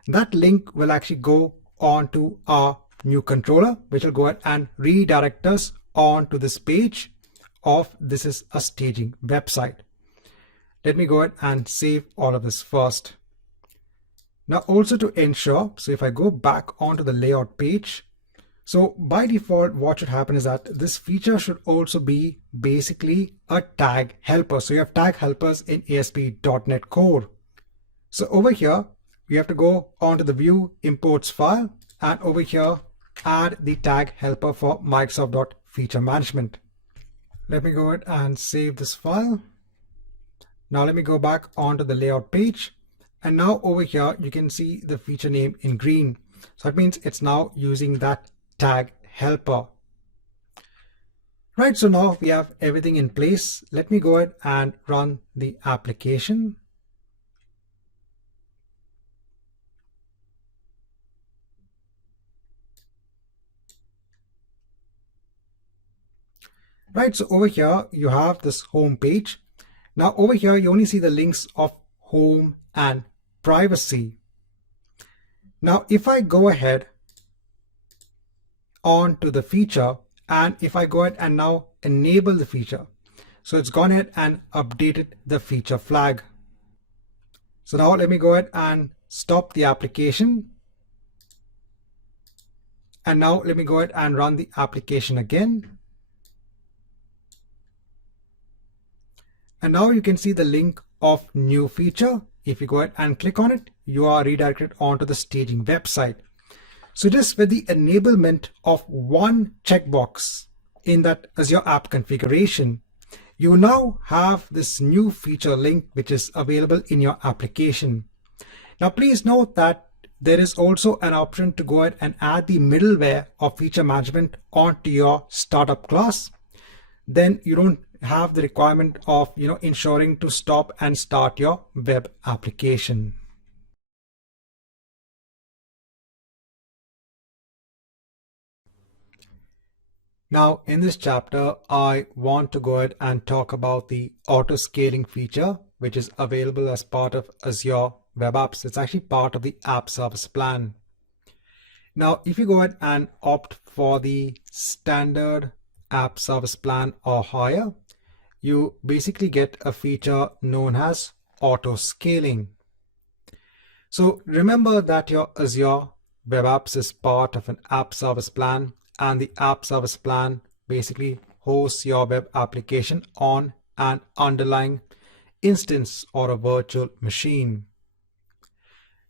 That link will actually go on to our new controller, which will go ahead and redirect us on to this page of this is a staging website. Let me go ahead and save all of this first. Now also to ensure, so if I go back onto the layout page, so by default, what should happen is that this feature should also be basically a tag helper. So you have tag helpers in ASP.NET Core. So over here, you have to go onto the view imports file and over here, add the tag helper for Microsoft.Feature Management. Let me go ahead and save this file. Now let me go back onto the layout page. And now over here, you can see the feature name in green. So that means it's now using that tag helper. Right, so now we have everything in place. Let me go ahead and run the application. Right, so over here you have this home page. Now over here you only see the links of home and privacy. Now if I go ahead on to the feature and if I go ahead and now enable the feature, so it's gone ahead and updated the feature flag. So now let me go ahead and stop the application. And now let me go ahead and run the application again. And now you can see the link of new feature. If you go ahead and click on it, you are redirected onto the staging website. So just with the enablement of one checkbox in that Azure app configuration, you now have this new feature link which is available in your application. Now please note that there is also an option to go ahead and add the middleware of feature management onto your startup class. Then you don't have the requirement of ensuring to stop and start your web application. Now in this chapter, I want to go ahead and talk about the auto-scaling feature, which is available as part of Azure Web Apps. It's actually part of the app service plan. Now, if you go ahead and opt for the standard app service plan or higher, you basically get a feature known as auto-scaling. So remember that your Azure Web Apps is part of an app service plan, and the app service plan basically hosts your web application on an underlying instance or a virtual machine.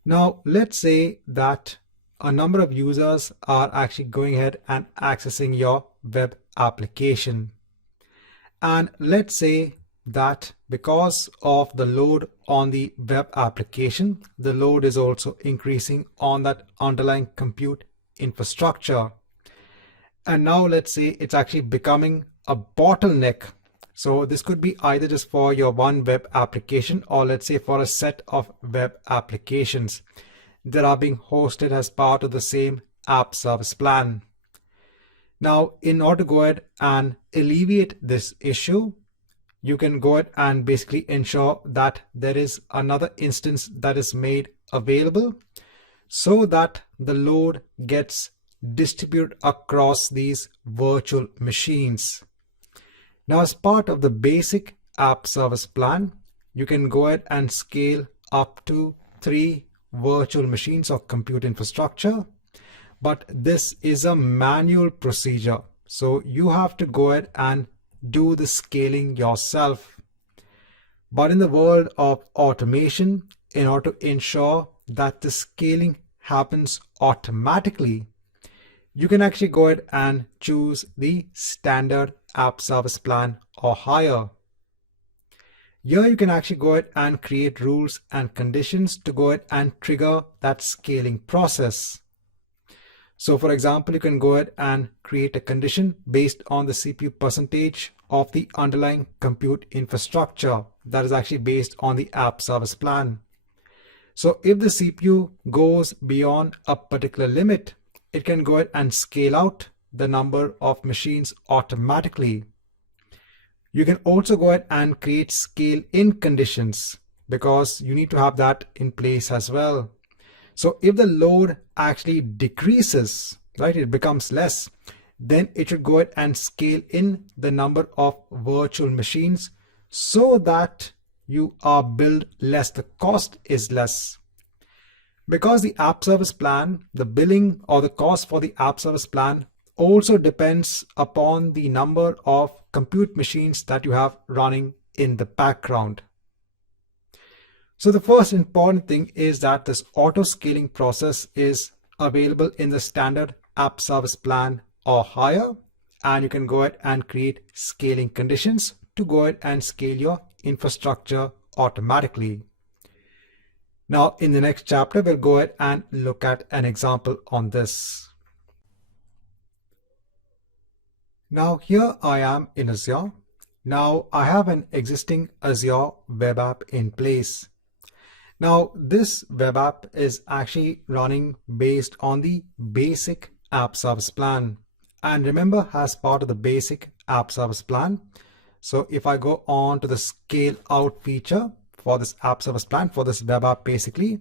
Now, let's say that a number of users are actually going ahead and accessing your web application. And let's say that because of the load on the web application, the load is also increasing on that underlying compute infrastructure. And now let's say it's actually becoming a bottleneck. So this could be either just for your one web application, or let's say for a set of web applications that are being hosted as part of the same app service plan. Now, in order to go ahead and alleviate this issue, you can go ahead and basically ensure that there is another instance that is made available so that the load gets distributed across these virtual machines. Now, as part of the basic app service plan, you can go ahead and scale up to 3 virtual machines or compute infrastructure. But this is a manual procedure, so you have to go ahead and do the scaling yourself. But in the world of automation, in order to ensure that the scaling happens automatically, you can actually go ahead and choose the standard app service plan or higher. Here you can actually go ahead and create rules and conditions to go ahead and trigger that scaling process. So for example, you can go ahead and create a condition based on the CPU percentage of the underlying compute infrastructure that is actually based on the app service plan. So if the CPU goes beyond a particular limit, it can go ahead and scale out the number of machines automatically. You can also go ahead and create scale in conditions because you need to have that in place as well. So if the load actually decreases, right, it becomes less, then it should go ahead and scale in the number of virtual machines so that you are billed less, the cost is less. Because the app service plan, the billing or the cost for the app service plan also depends upon the number of compute machines that you have running in the background. So the first important thing is that this auto scaling process is available in the standard app service plan or higher, and you can go ahead and create scaling conditions to go ahead and scale your infrastructure automatically. Now in the next chapter, we'll go ahead and look at an example on this. Now here I am in Azure. Now I have an existing Azure Web App in place. Now this web app is actually running based on the basic app service plan. And remember, as part of the basic app service plan, so if I go on to the scale out feature for this app service plan, for this web app basically,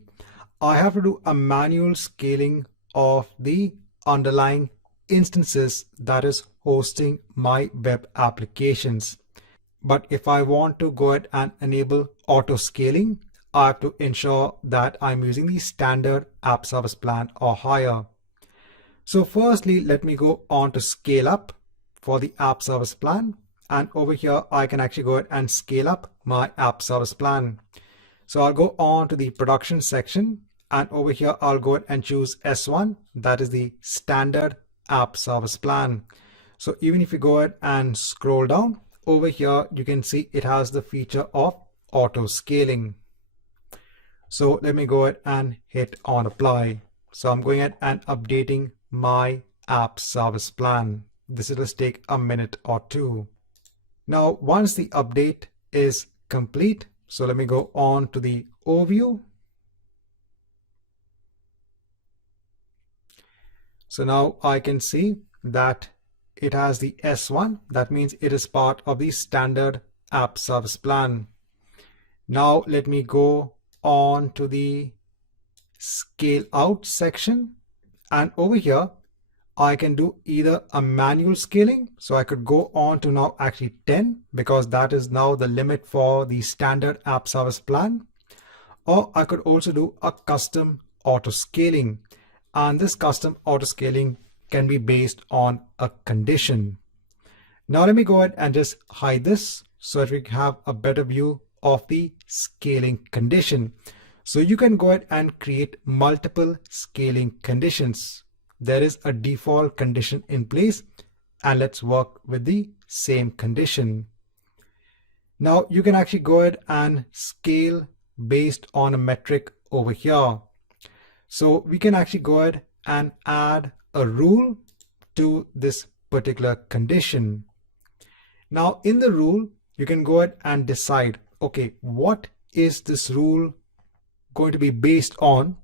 I have to do a manual scaling of the underlying instances that is hosting my web applications. But if I want to go ahead and enable auto scaling, I have to ensure that I'm using the standard app service plan or higher. So firstly, let me go on to scale up for the app service plan. And over here, I can actually go ahead and scale up my app service plan. So I'll go on to the production section, and over here, I'll go ahead and choose S1, that is the standard app service plan. So even if you go ahead and scroll down over here, you can see it has the feature of auto scaling. So let me go ahead and hit on apply. So I'm going ahead and updating my app service plan. This will just take a minute or two. Now, once the update is complete, so let me go on to the overview. So now I can see that it has the S1. That means it is part of the standard app service plan. Now let me go on to the scale out section, and over here I can do either a manual scaling. So I could go on to now actually 10 because that is now the limit for the standard app service plan. Or I could also do a custom auto scaling. And this custom auto scaling can be based on a condition. Now let me go ahead and just hide this so that we can have a better view of the scaling condition. So you can go ahead and create multiple scaling conditions. There is a default condition in place, and let's work with the same condition. Now you can actually go ahead and scale based on a metric over here. So we can actually go ahead and add a rule to this particular condition. Now in the rule, you can go ahead and decide, okay, what is this rule going to be based on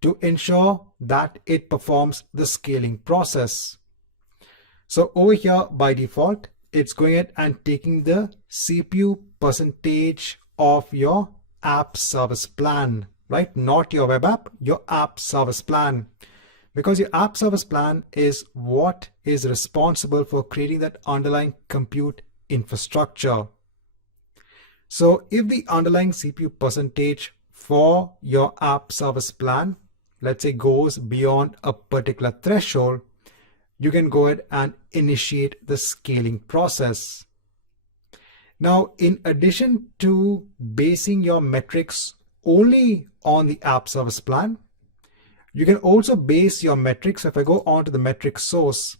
to ensure that it performs the scaling process. So over here by default, it's going ahead and taking the CPU percentage of your app service plan, right? Not your web app, your app service plan. Because your app service plan is what is responsible for creating that underlying compute infrastructure. So if the underlying CPU percentage for your app service plan, let's say, goes beyond a particular threshold, you can go ahead and initiate the scaling process. Now, in addition to basing your metrics only on the app service plan, you can also base your metrics. If I go on to the metric source,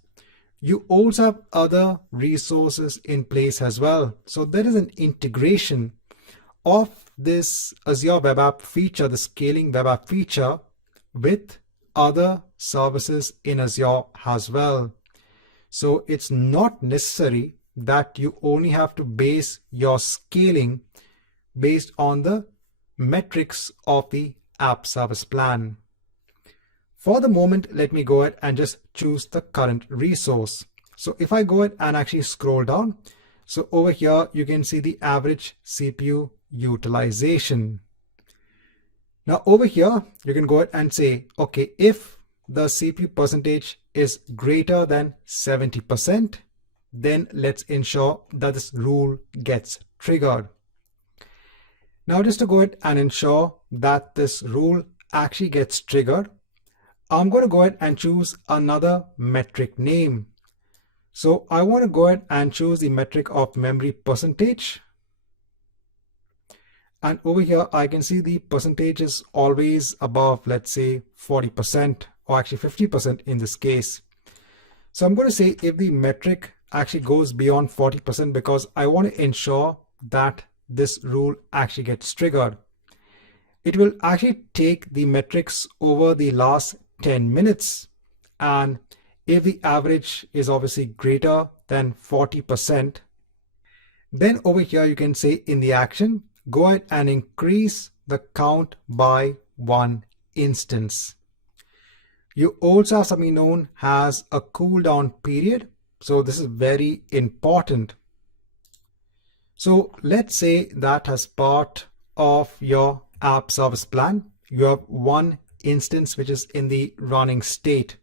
you also have other resources in place as well. So there is an integration of this Azure Web App feature, the scaling web app feature, with other services in Azure as well. So it's not necessary that you only have to base your scaling based on the metrics of the app service plan. For the moment, let me go ahead and just choose the current resource. So if I go ahead and actually scroll down, so over here you can see the average CPU utilization. Now over here, you can go ahead and say, okay, if the CPU percentage is greater than 70%, then let's ensure that this rule gets triggered. Now just to go ahead and ensure that this rule actually gets triggered, I'm going to go ahead and choose another metric name. So I want to go ahead and choose the metric of memory percentage. And over here, I can see the percentage is always above, let's say 40%, or actually 50% in this case. So I'm going to say if the metric actually goes beyond 40%, because I want to ensure that this rule actually gets triggered. It will actually take the metrics over the last 10 minutes. And if the average is obviously greater than 40%, then over here you can say in the action, go ahead and increase the count by 1 instance. You also have something known as a cooldown period. So this is very important. So let's say that as part of your app service plan, you have 1 instance which is in the running state.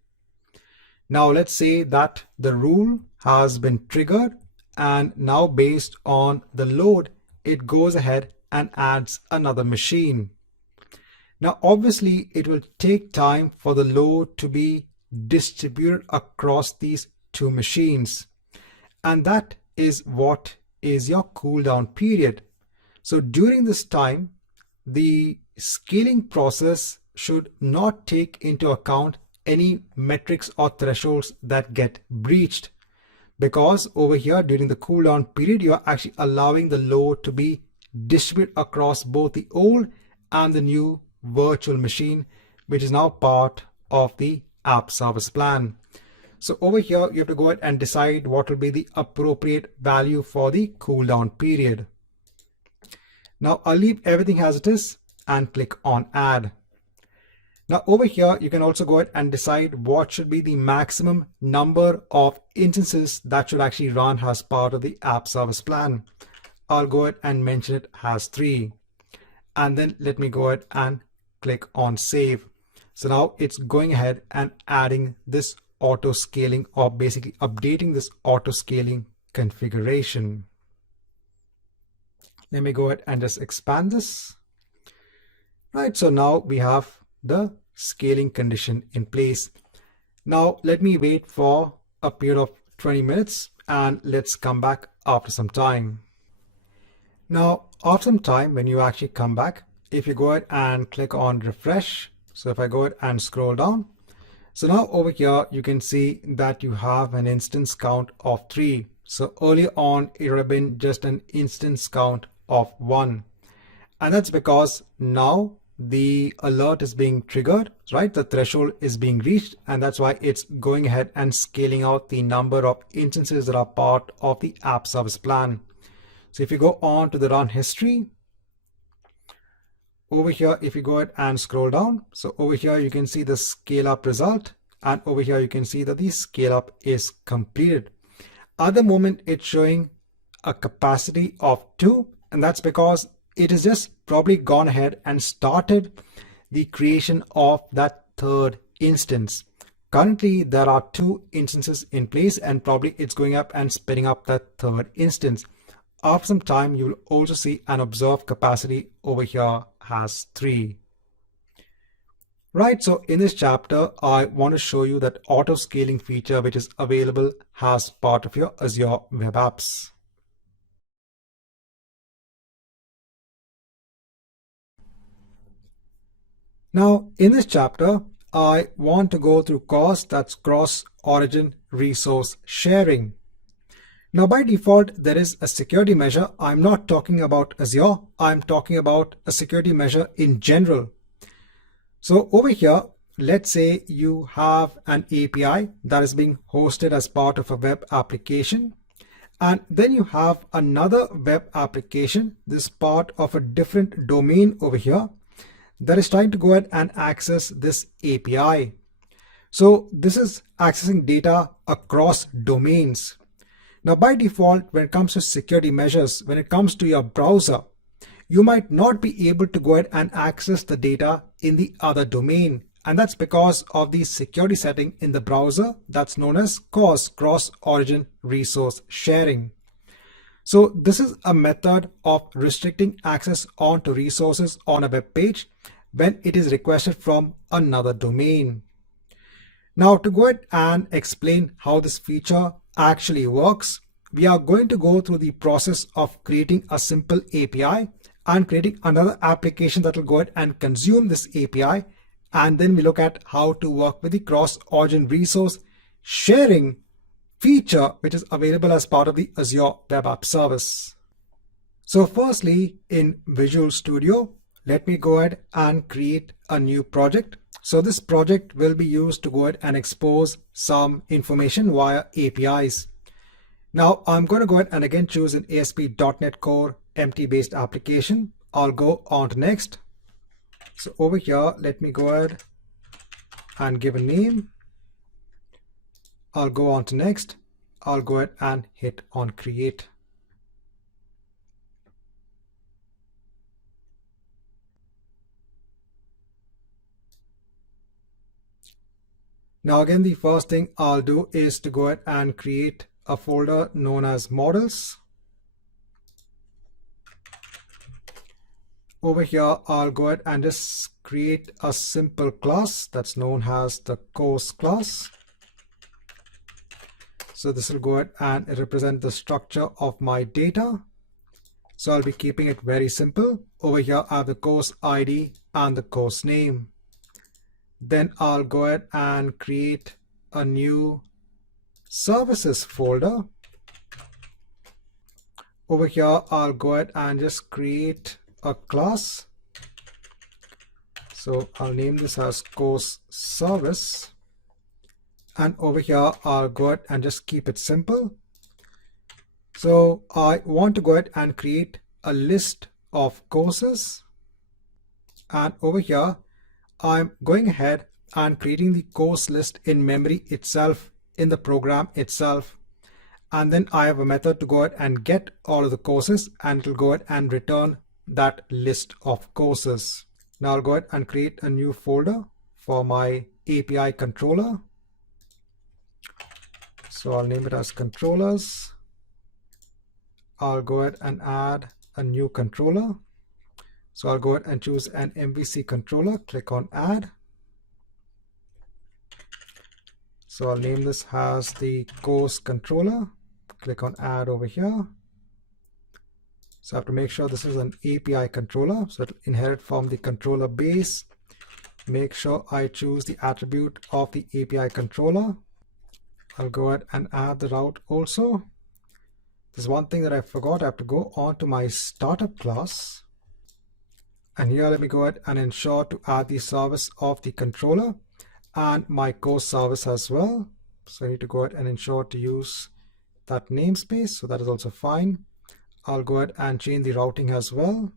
Now let's say that the rule has been triggered, and now based on the load, it goes ahead and adds another machine. Now obviously it will take time for the load to be distributed across these 2 machines, and that is what is your cooldown period. So during this time, the scaling process should not take into account any metrics or thresholds that get breached, because over here during the cooldown period, you are actually allowing the load to be distributed across both the old and the new virtual machine, which is now part of the app service plan. So over here, you have to go ahead and decide what will be the appropriate value for the cooldown period. Now I'll leave everything as it is and click on add. Now over here, you can also go ahead and decide what should be the maximum number of instances that should actually run as part of the app service plan. I'll go ahead and mention it as 3. And then let me go ahead and click on save. So now it's going ahead and adding this auto scaling, or basically updating this auto scaling configuration. Let me go ahead and just expand this. Right, so now we have the scaling condition in place. Now let me wait for a period of 20 minutes and let's come back after some time. Now after some time, when you actually come back, if you go ahead and click on refresh, so if I go ahead and scroll down, so now over here you can see that you have an instance count of 3. So earlier on it would have been just an instance count of 1, and that's because now the alert is being triggered, right? The threshold is being reached, and that's why it's going ahead and scaling out the number of instances that are part of the app service plan. So if you go on to the run history, over here, if you go ahead and scroll down, so over here you can see the scale up result, and over here you can see that the scale up is completed. At the moment it's showing a capacity of 2, and that's because it has just probably gone ahead and started the creation of that third instance. Currently there are 2 instances in place, and probably it's going up and spinning up that third instance. After some time, you will also see an observed capacity over here has 3. Right, so in this chapter, I want to show you that auto scaling feature which is available as part of your Azure Web Apps. Now, in this chapter, I want to go through cost, that's cross-origin resource sharing. Now, by default, there is a security measure. I'm not talking about Azure. I'm talking about a security measure in general. So over here, let's say you have an API that is being hosted as part of a web application. And then you have another web application, this part of a different domain over here, that is trying to go ahead and access this API. So this is accessing data across domains. Now by default, when it comes to security measures, when it comes to your browser, you might not be able to go ahead and access the data in the other domain. And that's because of the security setting in the browser that's known as CORS, cross-origin resource sharing. So this is a method of restricting access onto resources on a web page when it is requested from another domain. Now to go ahead and explain how this feature actually works, we are going to go through the process of creating a simple API and creating another application that will go ahead and consume this API. And then we look at how to work with the cross-origin resource sharing feature, which is available as part of the Azure Web App service. So firstly, in Visual Studio, let me go ahead and create a new project. So this project will be used to go ahead and expose some information via APIs. Now I'm going to go ahead and again choose an ASP.NET Core empty based application. I'll go on to next. So over here, let me go ahead and give a name. I'll go on to next. I'll go ahead and hit on create. Now again, the first thing I'll do is to go ahead and create a folder known as models. Over here, I'll go ahead and just create a simple class that's known as the course class. So this will go ahead and represent the structure of my data. So I'll be keeping it very simple. Over here, I have the course ID and the course name. Then I'll go ahead and create a new services folder. Over here, I'll go ahead and just create a class So I'll name this as course service. And over here, I'll go ahead and just keep it simple. So I want to go ahead and create a list of courses. And over here, I'm going ahead and creating the course list in memory itself, in the program itself. And then I have a method to go ahead and get all of the courses, and it'll go ahead and return that list of courses. Now I'll go ahead and create a new folder for my API controller. So I'll name it as controllers. I'll go ahead and add a new controller. So I'll go ahead and choose an MVC controller, click on add. So I'll name this as the course controller, click on add over here. So I have to make sure this is an API controller, so it'll inherit from the controller base. Make sure I choose the attribute of the API controller. I'll go ahead and add the route also. There's one thing that I forgot. I have to go on to my startup class. And here let me go ahead and ensure to add the service of the controller and my course service as well. So I need to go ahead and ensure to use that namespace. So that is also fine. I'll go ahead and change the routing as well.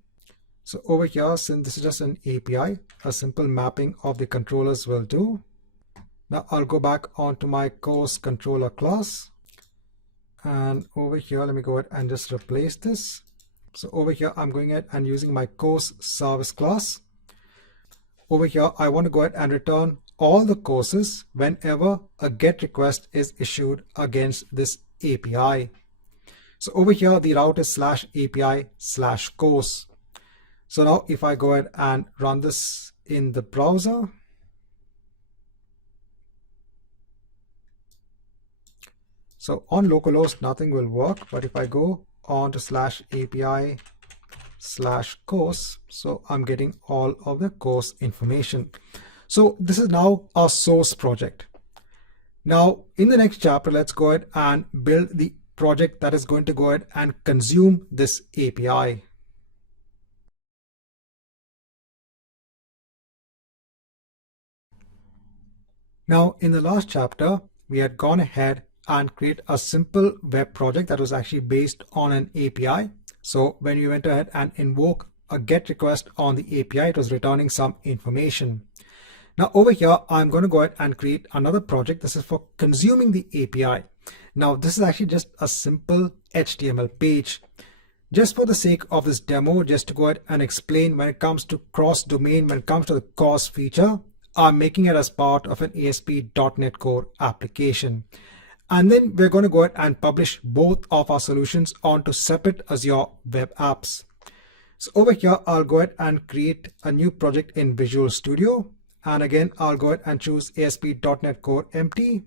So over here, since this is just an API, a simple mapping of the controllers will do. Now I'll go back onto my course controller class. And over here, let me go ahead and just replace this. So over here, I'm going ahead and using my course service class. Over here, I want to go ahead and return all the courses whenever a GET request is issued against this API. So over here, the route is /API/course. So now if I go ahead and run this in the browser, so on localhost, nothing will work. But if I go on to /API/course, so I'm getting all of the course information. So this is now our source project. Now in the next chapter, let's go ahead and build the project that is going to go ahead and consume this API. Now in the last chapter, we had gone ahead and create a simple web project that was actually based on an API. So when you went ahead and invoke a GET request on the API, it was returning some information. Now over here, I'm going to go ahead and create another project. This is for consuming the API. Now this is actually just a simple HTML page. Just for the sake of this demo, just to go ahead and explain, when it comes to cross-domain, when it comes to the CORS feature, I'm making it as part of an ASP.NET Core application. And then we're going to go ahead and publish both of our solutions onto separate Azure Web Apps. So over here, I'll go ahead and create a new project in Visual Studio. And again, I'll go ahead and choose ASP.NET Core empty.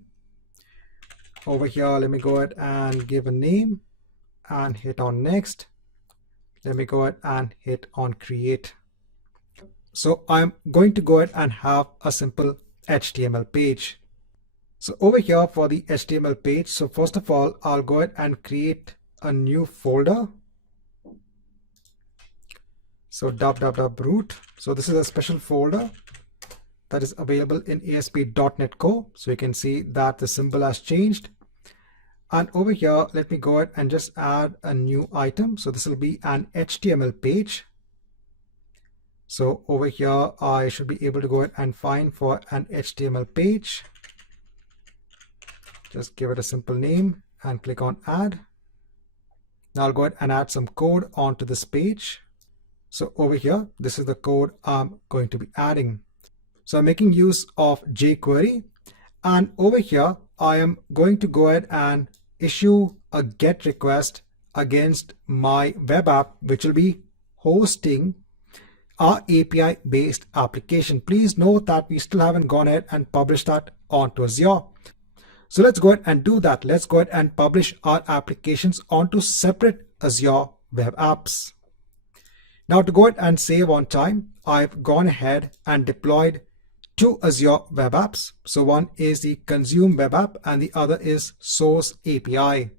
Over here, let me go ahead and give a name and hit on next. Let me go ahead and hit on create. So I'm going to go ahead and have a simple HTML page. So over here for the HTML page, so first of all, I'll go ahead and create a new folder. So www.root. So this is a special folder that is available in ASP.NET Core. So you can see that the symbol has changed. And over here, let me go ahead and just add a new item. So this will be an HTML page. So over here, I should be able to go ahead and find for an HTML page. Just give it a simple name and click on add. Now I'll go ahead and add some code onto this page. So over here, this is the code I'm going to be adding. So I'm making use of jQuery, and over here, I am going to go ahead and issue a GET request against my web app, which will be hosting our API based application. Please note that we still haven't gone ahead and published that onto Azure. So let's go ahead and do that. Let's go ahead and publish our applications onto separate Azure Web Apps. Now to go ahead and save on time, I've gone ahead and deployed two Azure Web Apps. So one is the Consume Web App and the other is Source API.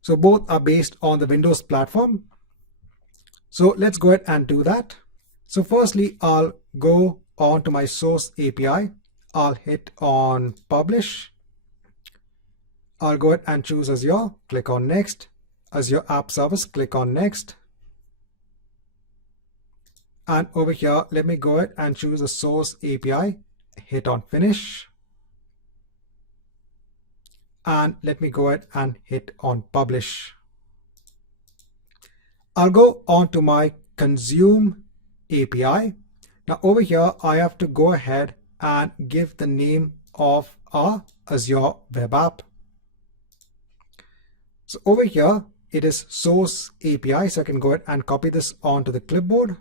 So both are based on the Windows platform. So let's go ahead and do that. So firstly, I'll go on to my source API. I'll hit on publish. I'll go ahead and choose Azure, click on next. Azure App Service, click on next. And over here, let me go ahead and choose the source API, hit on finish. And let me go ahead and hit on publish. I'll go on to my consume API. Now over here, I have to go ahead and give the name of our Azure Web App. So over here, it is source API. So I can go ahead and copy this onto the clipboard.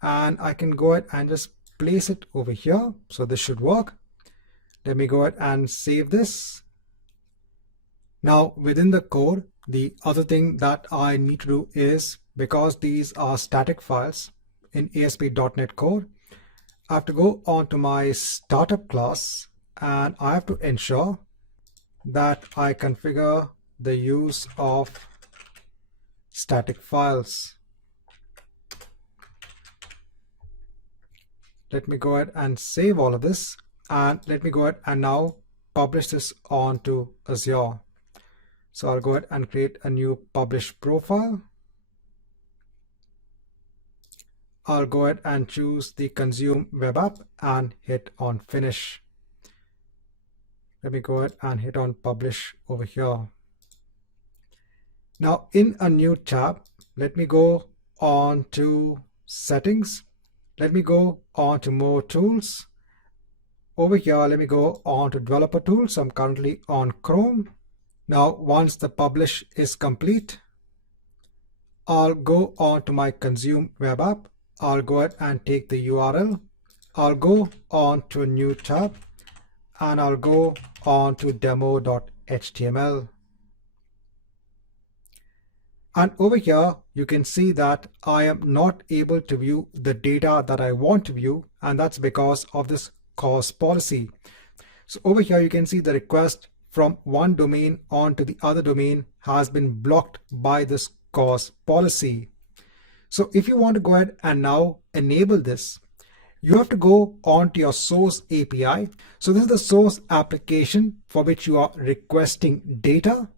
And I can go ahead and just place it over here. So this should work. Let me go ahead and save this. Now within the code, the other thing that I need to do is, because these are static files in ASP.NET Core, I have to go on to my startup class and I have to ensure that I configure the use of static files. Let me go ahead and save all of this, and let me go ahead and now publish this onto Azure. So I'll go ahead and create a new publish profile. I'll go ahead and choose the consume web app and hit on finish. Let me go ahead and hit on publish over here. Now in a new tab, let me go on to settings. Let me go on to more tools. Over here, let me go on to developer tools. I'm currently on Chrome. Now, once the publish is complete, I'll go on to my consume web app. I'll go ahead and take the URL. I'll go on to a new tab and I'll go on to demo.html. And over here, you can see that I am not able to view the data that I want to view, and that's because of this CORS policy. So over here, you can see the request from one domain onto the other domain has been blocked by this CORS policy. So if you want to go ahead and now enable this, you have to go onto your source API. So this is the source application for which you are requesting data.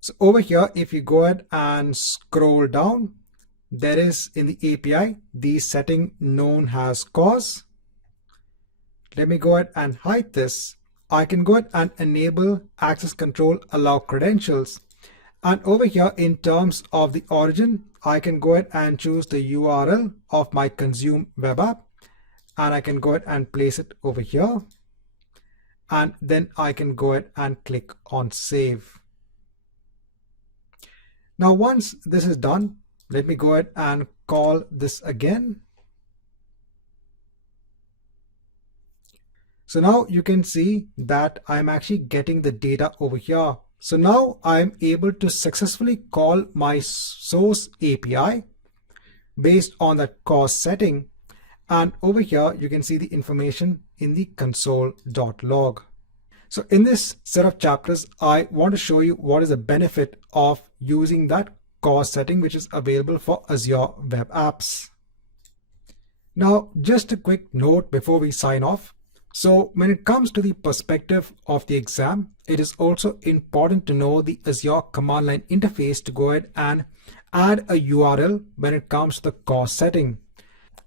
So over here, if you go ahead and scroll down, there is in the API the setting known as CORS. Let me go ahead and hide this. I can go ahead and enable access control allow credentials. And over here, in terms of the origin, I can go ahead and choose the URL of my consume web app. And I can go ahead and place it over here. And then I can go ahead and click on save. Now, once this is done, let me go ahead and call this again. So now you can see that I'm actually getting the data over here. So now I'm able to successfully call my source API based on that CORS setting. And over here, you can see the information in the console.log. So in this set of chapters, I want to show you what is the benefit of using that CORS setting, which is available for Azure Web Apps. Now, just a quick note before we sign off. So when it comes to the perspective of the exam, it is also important to know the Azure command line interface to go ahead and add a URL when it comes to the CORS setting.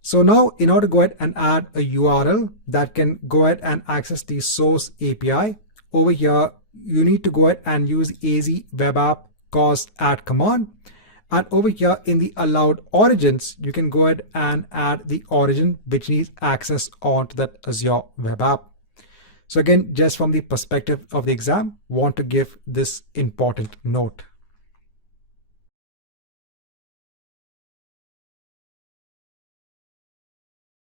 So now in order to go ahead and add a URL that can go ahead and access the source API, over here, you need to go ahead and use AZ Web App CORS add command. And over here in the allowed origins, you can go ahead and add the origin which needs access onto that Azure Web App. So again, just from the perspective of the exam, want to give this important note.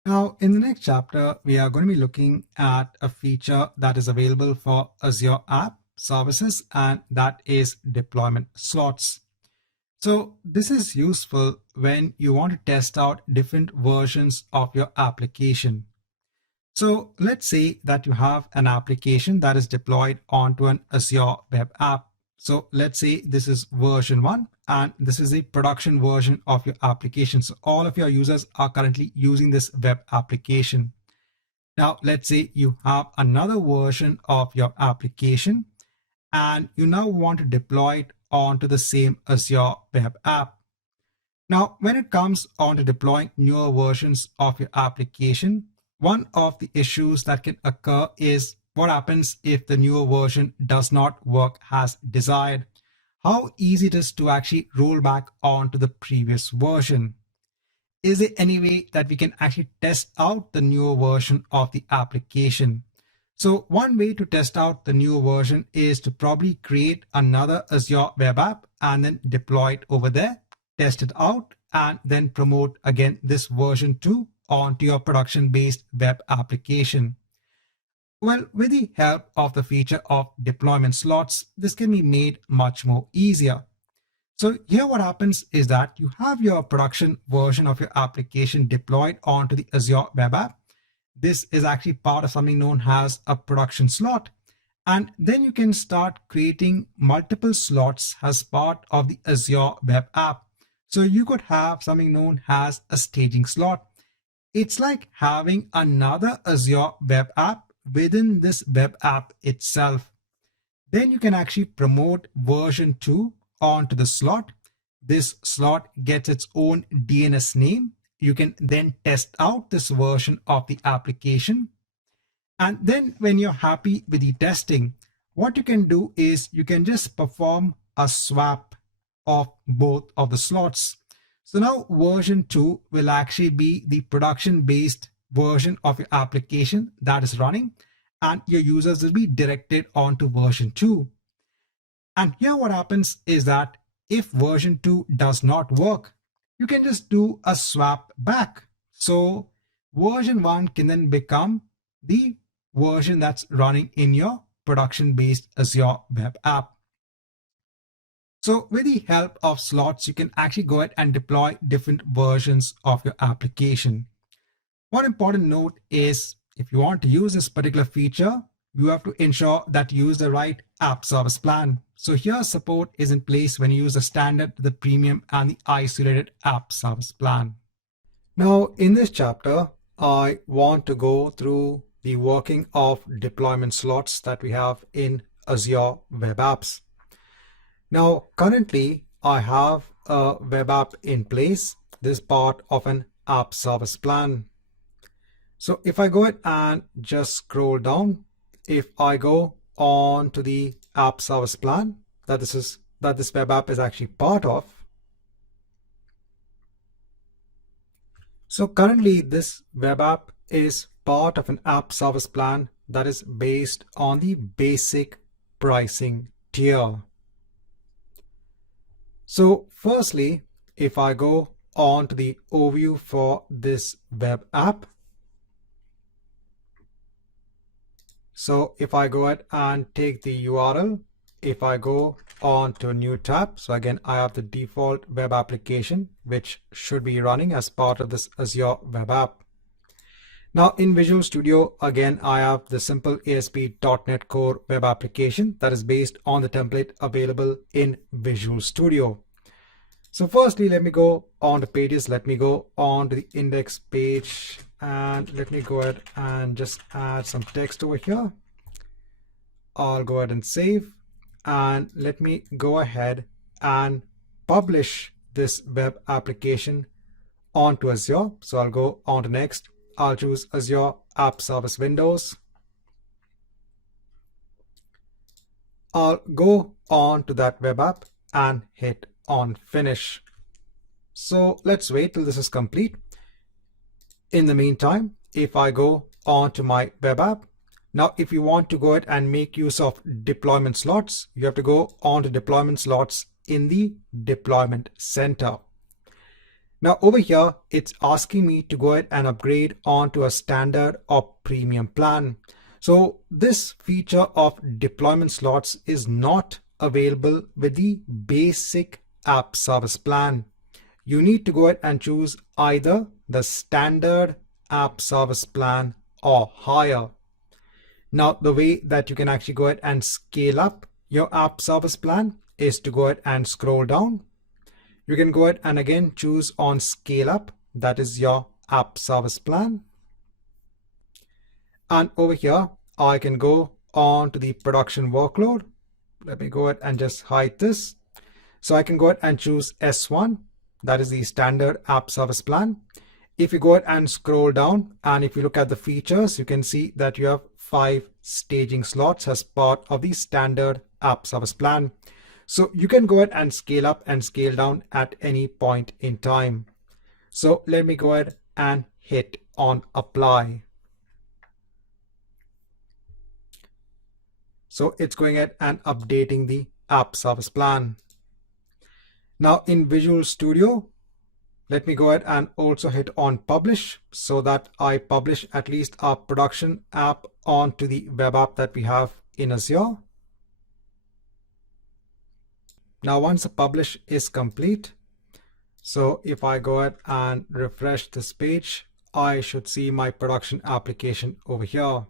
Now, in the next chapter, we are going to be looking at a feature that is available for Azure App Services, and that is deployment slots. So this is useful when you want to test out different versions of your application. So let's say that you have an application that is deployed onto an Azure Web App So let's say this is version 1 and this is a production version of your application. So all of your users are currently using this web application. Now let's say you have another version of your application and you now want to deploy it onto the same Azure Web App. Now, when it comes on to deploying newer versions of your application, one of the issues that can occur is what happens if the newer version does not work as desired. How easy it is to actually roll back onto the previous version. Is there any way that we can actually test out the newer version of the application? So one way to test out the newer version is to probably create another Azure Web App and then deploy it over there, test it out, and then promote again this version 2 onto your production-based web application. Well, with the help of the feature of deployment slots, this can be made much more easier. So here what happens is that you have your production version of your application deployed onto the Azure Web App. This is actually part of something known as a production slot. And then you can start creating multiple slots as part of the Azure Web App. So you could have something known as a staging slot. It's like having another Azure Web App within this web app itself. Then you can actually promote version 2 onto the slot. This slot gets its own DNS name. You can then test out this version of the application. And then when you're happy with the testing, what you can do is you can just perform a swap of both of the slots. So now version 2 will actually be the production-based version of your application that is running, and your users will be directed onto version 2. And here what happens is that if version 2 does not work, you can just do a swap back. So version 1 can then become the version that's running in your production-based Azure Web App. So with the help of slots, you can actually go ahead and deploy different versions of your application. One important note is if you want to use this particular feature, you have to ensure that you use the right app service plan. So here support is in place when you use the standard, the premium, and the isolated app service plan. Now in this chapter, I want to go through the working of deployment slots that we have in Azure Web Apps. Now currently I have a web app in place. This is part of an app service plan. So if I go ahead and just scroll down, if I go on to the app service plan that this web app is actually part of. So currently this web app is part of an app service plan that is based on the basic pricing tier. So firstly, if I go on to the overview for this web app, so if I go ahead and take the URL, if I go on to a new tab, so again, I have the default web application, which should be running as part of this Azure Web App. Now in Visual Studio, again, I have the simple ASP.NET Core web application that is based on the template available in Visual Studio. So firstly, let me go on to pages. Let me go on to the index page and let me go ahead and just add some text over here. I'll go ahead and save, and let me go ahead and publish this web application onto Azure. So I'll go on to next. I'll choose Azure App Service Windows. I'll go on to that web app and hit on finish. So let's wait till this is complete. In the meantime, if I go on to my web app, now if you want to go ahead and make use of deployment slots, you have to go on to deployment slots in the deployment center. Now over here, it's asking me to go ahead and upgrade onto a standard or premium plan. So this feature of deployment slots is not available with the basic app service plan. You need to go ahead and choose either the standard app service plan or higher. Now the way that you can actually go ahead and scale up your app service plan is to go ahead and scroll down. You can go ahead and again choose on scale up. That is your app service plan. And over here, I can go on to the production workload. Let me go ahead and just hide this. So I can go ahead and choose S1. That is the standard app service plan. If you go ahead and scroll down and if you look at the features, you can see that you have 5 staging slots as part of the standard app service plan. So you can go ahead and scale up and scale down at any point in time. So let me go ahead and hit on apply. So it's going ahead and updating the app service plan. Now in Visual Studio, let me go ahead and also hit on publish so that I publish at least our production app onto the web app that we have in Azure. Now once the publish is complete, so if I go ahead and refresh this page, I should see my production application over here.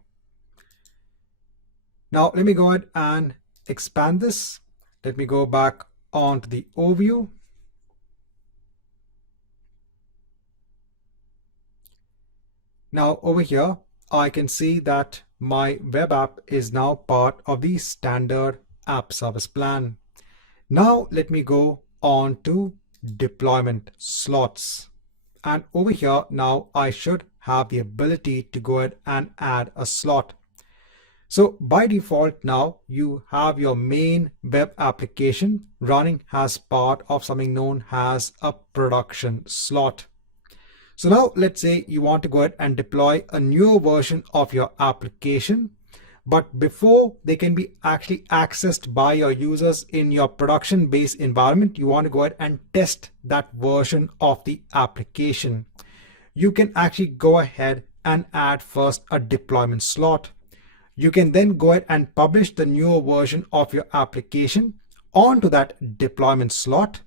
Now let me go ahead and expand this. Let me go back onto the overview. Now over here, I can see that my web app is now part of the standard app service plan. Now let me go on to deployment slots. And over here, now I should have the ability to go ahead and add a slot. So by default, now you have your main web application running as part of something known as a production slot. So now let's say you want to go ahead and deploy a newer version of your application, but before they can be actually accessed by your users in your production-based environment, you want to go ahead and test that version of the application. You can actually go ahead and add first a deployment slot. You can then go ahead and publish the newer version of your application onto that deployment slot.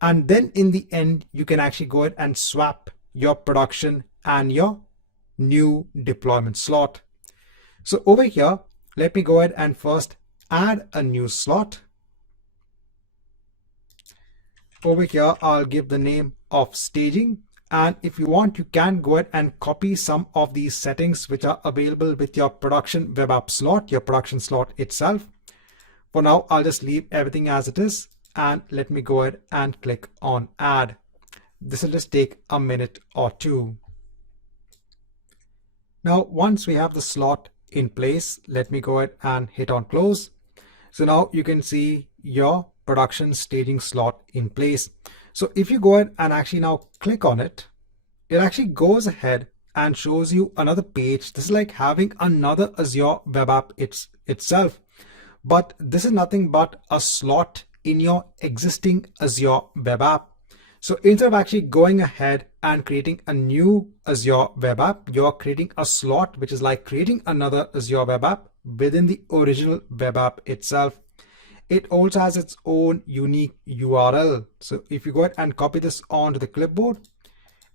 And then in the end, you can actually go ahead and swap your production and your new deployment slot. So over here, let me go ahead and first add a new slot. Over here, I'll give the name of staging. And if you want, you can go ahead and copy some of these settings which are available with your production web app slot, your production slot itself. For now, I'll just leave everything as it is. And let me go ahead and click on add. This will just take a minute or two. Now, once we have the slot in place, let me go ahead and hit on close. So now you can see your production staging slot in place. So if you go ahead and actually now click on it, it actually goes ahead and shows you another page. This is like having another Azure web app itself, but this is nothing but a slot in your existing Azure web app. So instead of actually going ahead and creating a new Azure web app, you're creating a slot, which is like creating another Azure web app within the original web app itself. It also has its own unique URL. So if you go ahead and copy this onto the clipboard,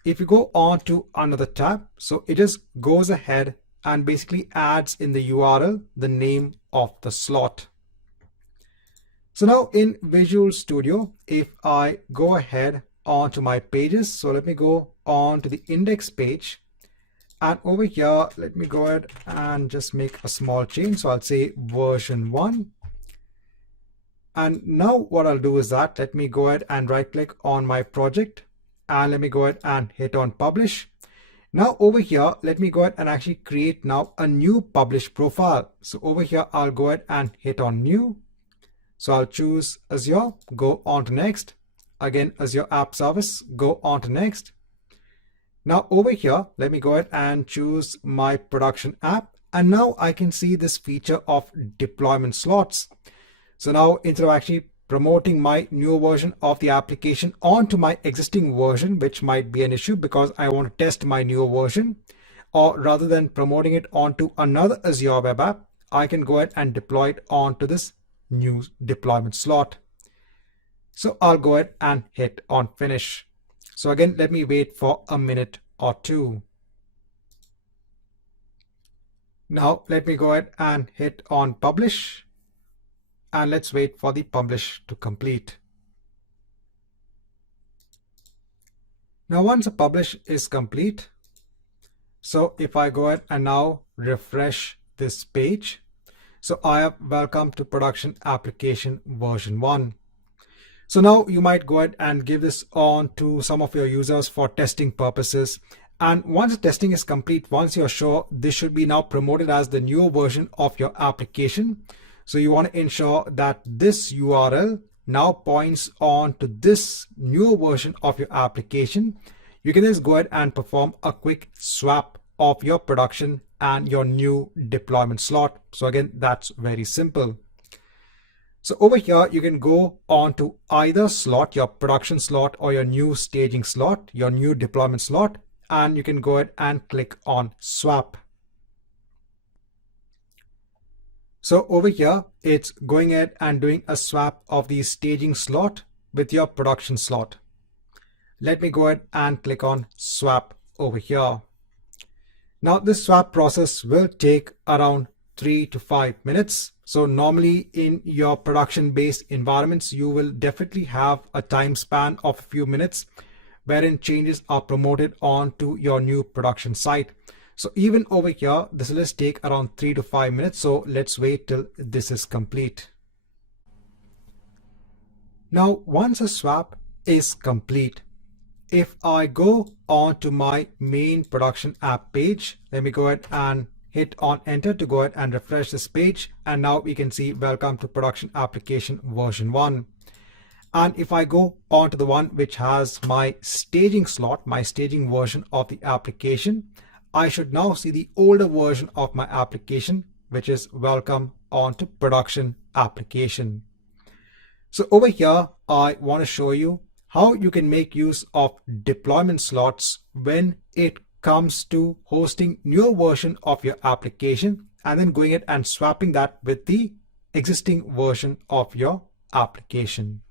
if you go on to another tab, so it just goes ahead and basically adds in the URL the name of the slot. So now in Visual Studio, if I go ahead onto my pages, so let me go on to the index page, and over here, let me go ahead and just make a small change. So I'll say version 1. And now what I'll do is that let me go ahead and right click on my project and let me go ahead and hit on publish. Now over here, let me go ahead and actually create now a new publish profile. So over here, I'll go ahead and hit on new. So I'll choose Azure, go on to next. Again, Azure App Service, go on to next. Now over here, let me go ahead and choose my production app. And now I can see this feature of deployment slots. So now instead of actually promoting my new version of the application onto my existing version, which might be an issue because I want to test my new version, or rather than promoting it onto another Azure web app, I can go ahead and deploy it onto this new deployment slot. So I'll go ahead and hit on finish. So again, let me wait for a minute or two. Now let me go ahead and hit on publish. and let's wait for the publish to complete. Now once the publish is complete, so if I go ahead and now refresh this page, so I have welcome to production application version 1. So now you might go ahead and give this on to some of your users for testing purposes. And once the testing is complete, once you're sure, this should be now promoted as the new version of your application. So you want to ensure that this URL now points on to this new version of your application. You can just go ahead and perform a quick swap of your production and your new deployment slot. So again, that's very simple. So over here, you can go on to either slot, your production slot or your new staging slot, your new deployment slot, and you can go ahead and click on swap. So over here, it's going ahead and doing a swap of the staging slot with your production slot. Let me go ahead and click on swap over here. Now this swap process will take around 3 to 5 minutes. So normally in your production-based environments, you will definitely have a time span of a few minutes wherein changes are promoted onto your new production site. So even over here, this will just take around 3 to 5 minutes. So let's wait till this is complete. Now, once a swap is complete, if I go on to my main production app page, let me go ahead and hit on enter to go ahead and refresh this page. And now we can see welcome to production application version 1. And if I go on to the one which has my staging slot, my staging version of the application, I should now see the older version of my application, which is welcome onto production application. So over here, I want to show you how you can make use of deployment slots when it comes to hosting new version of your application and then going ahead and swapping that with the existing version of your application.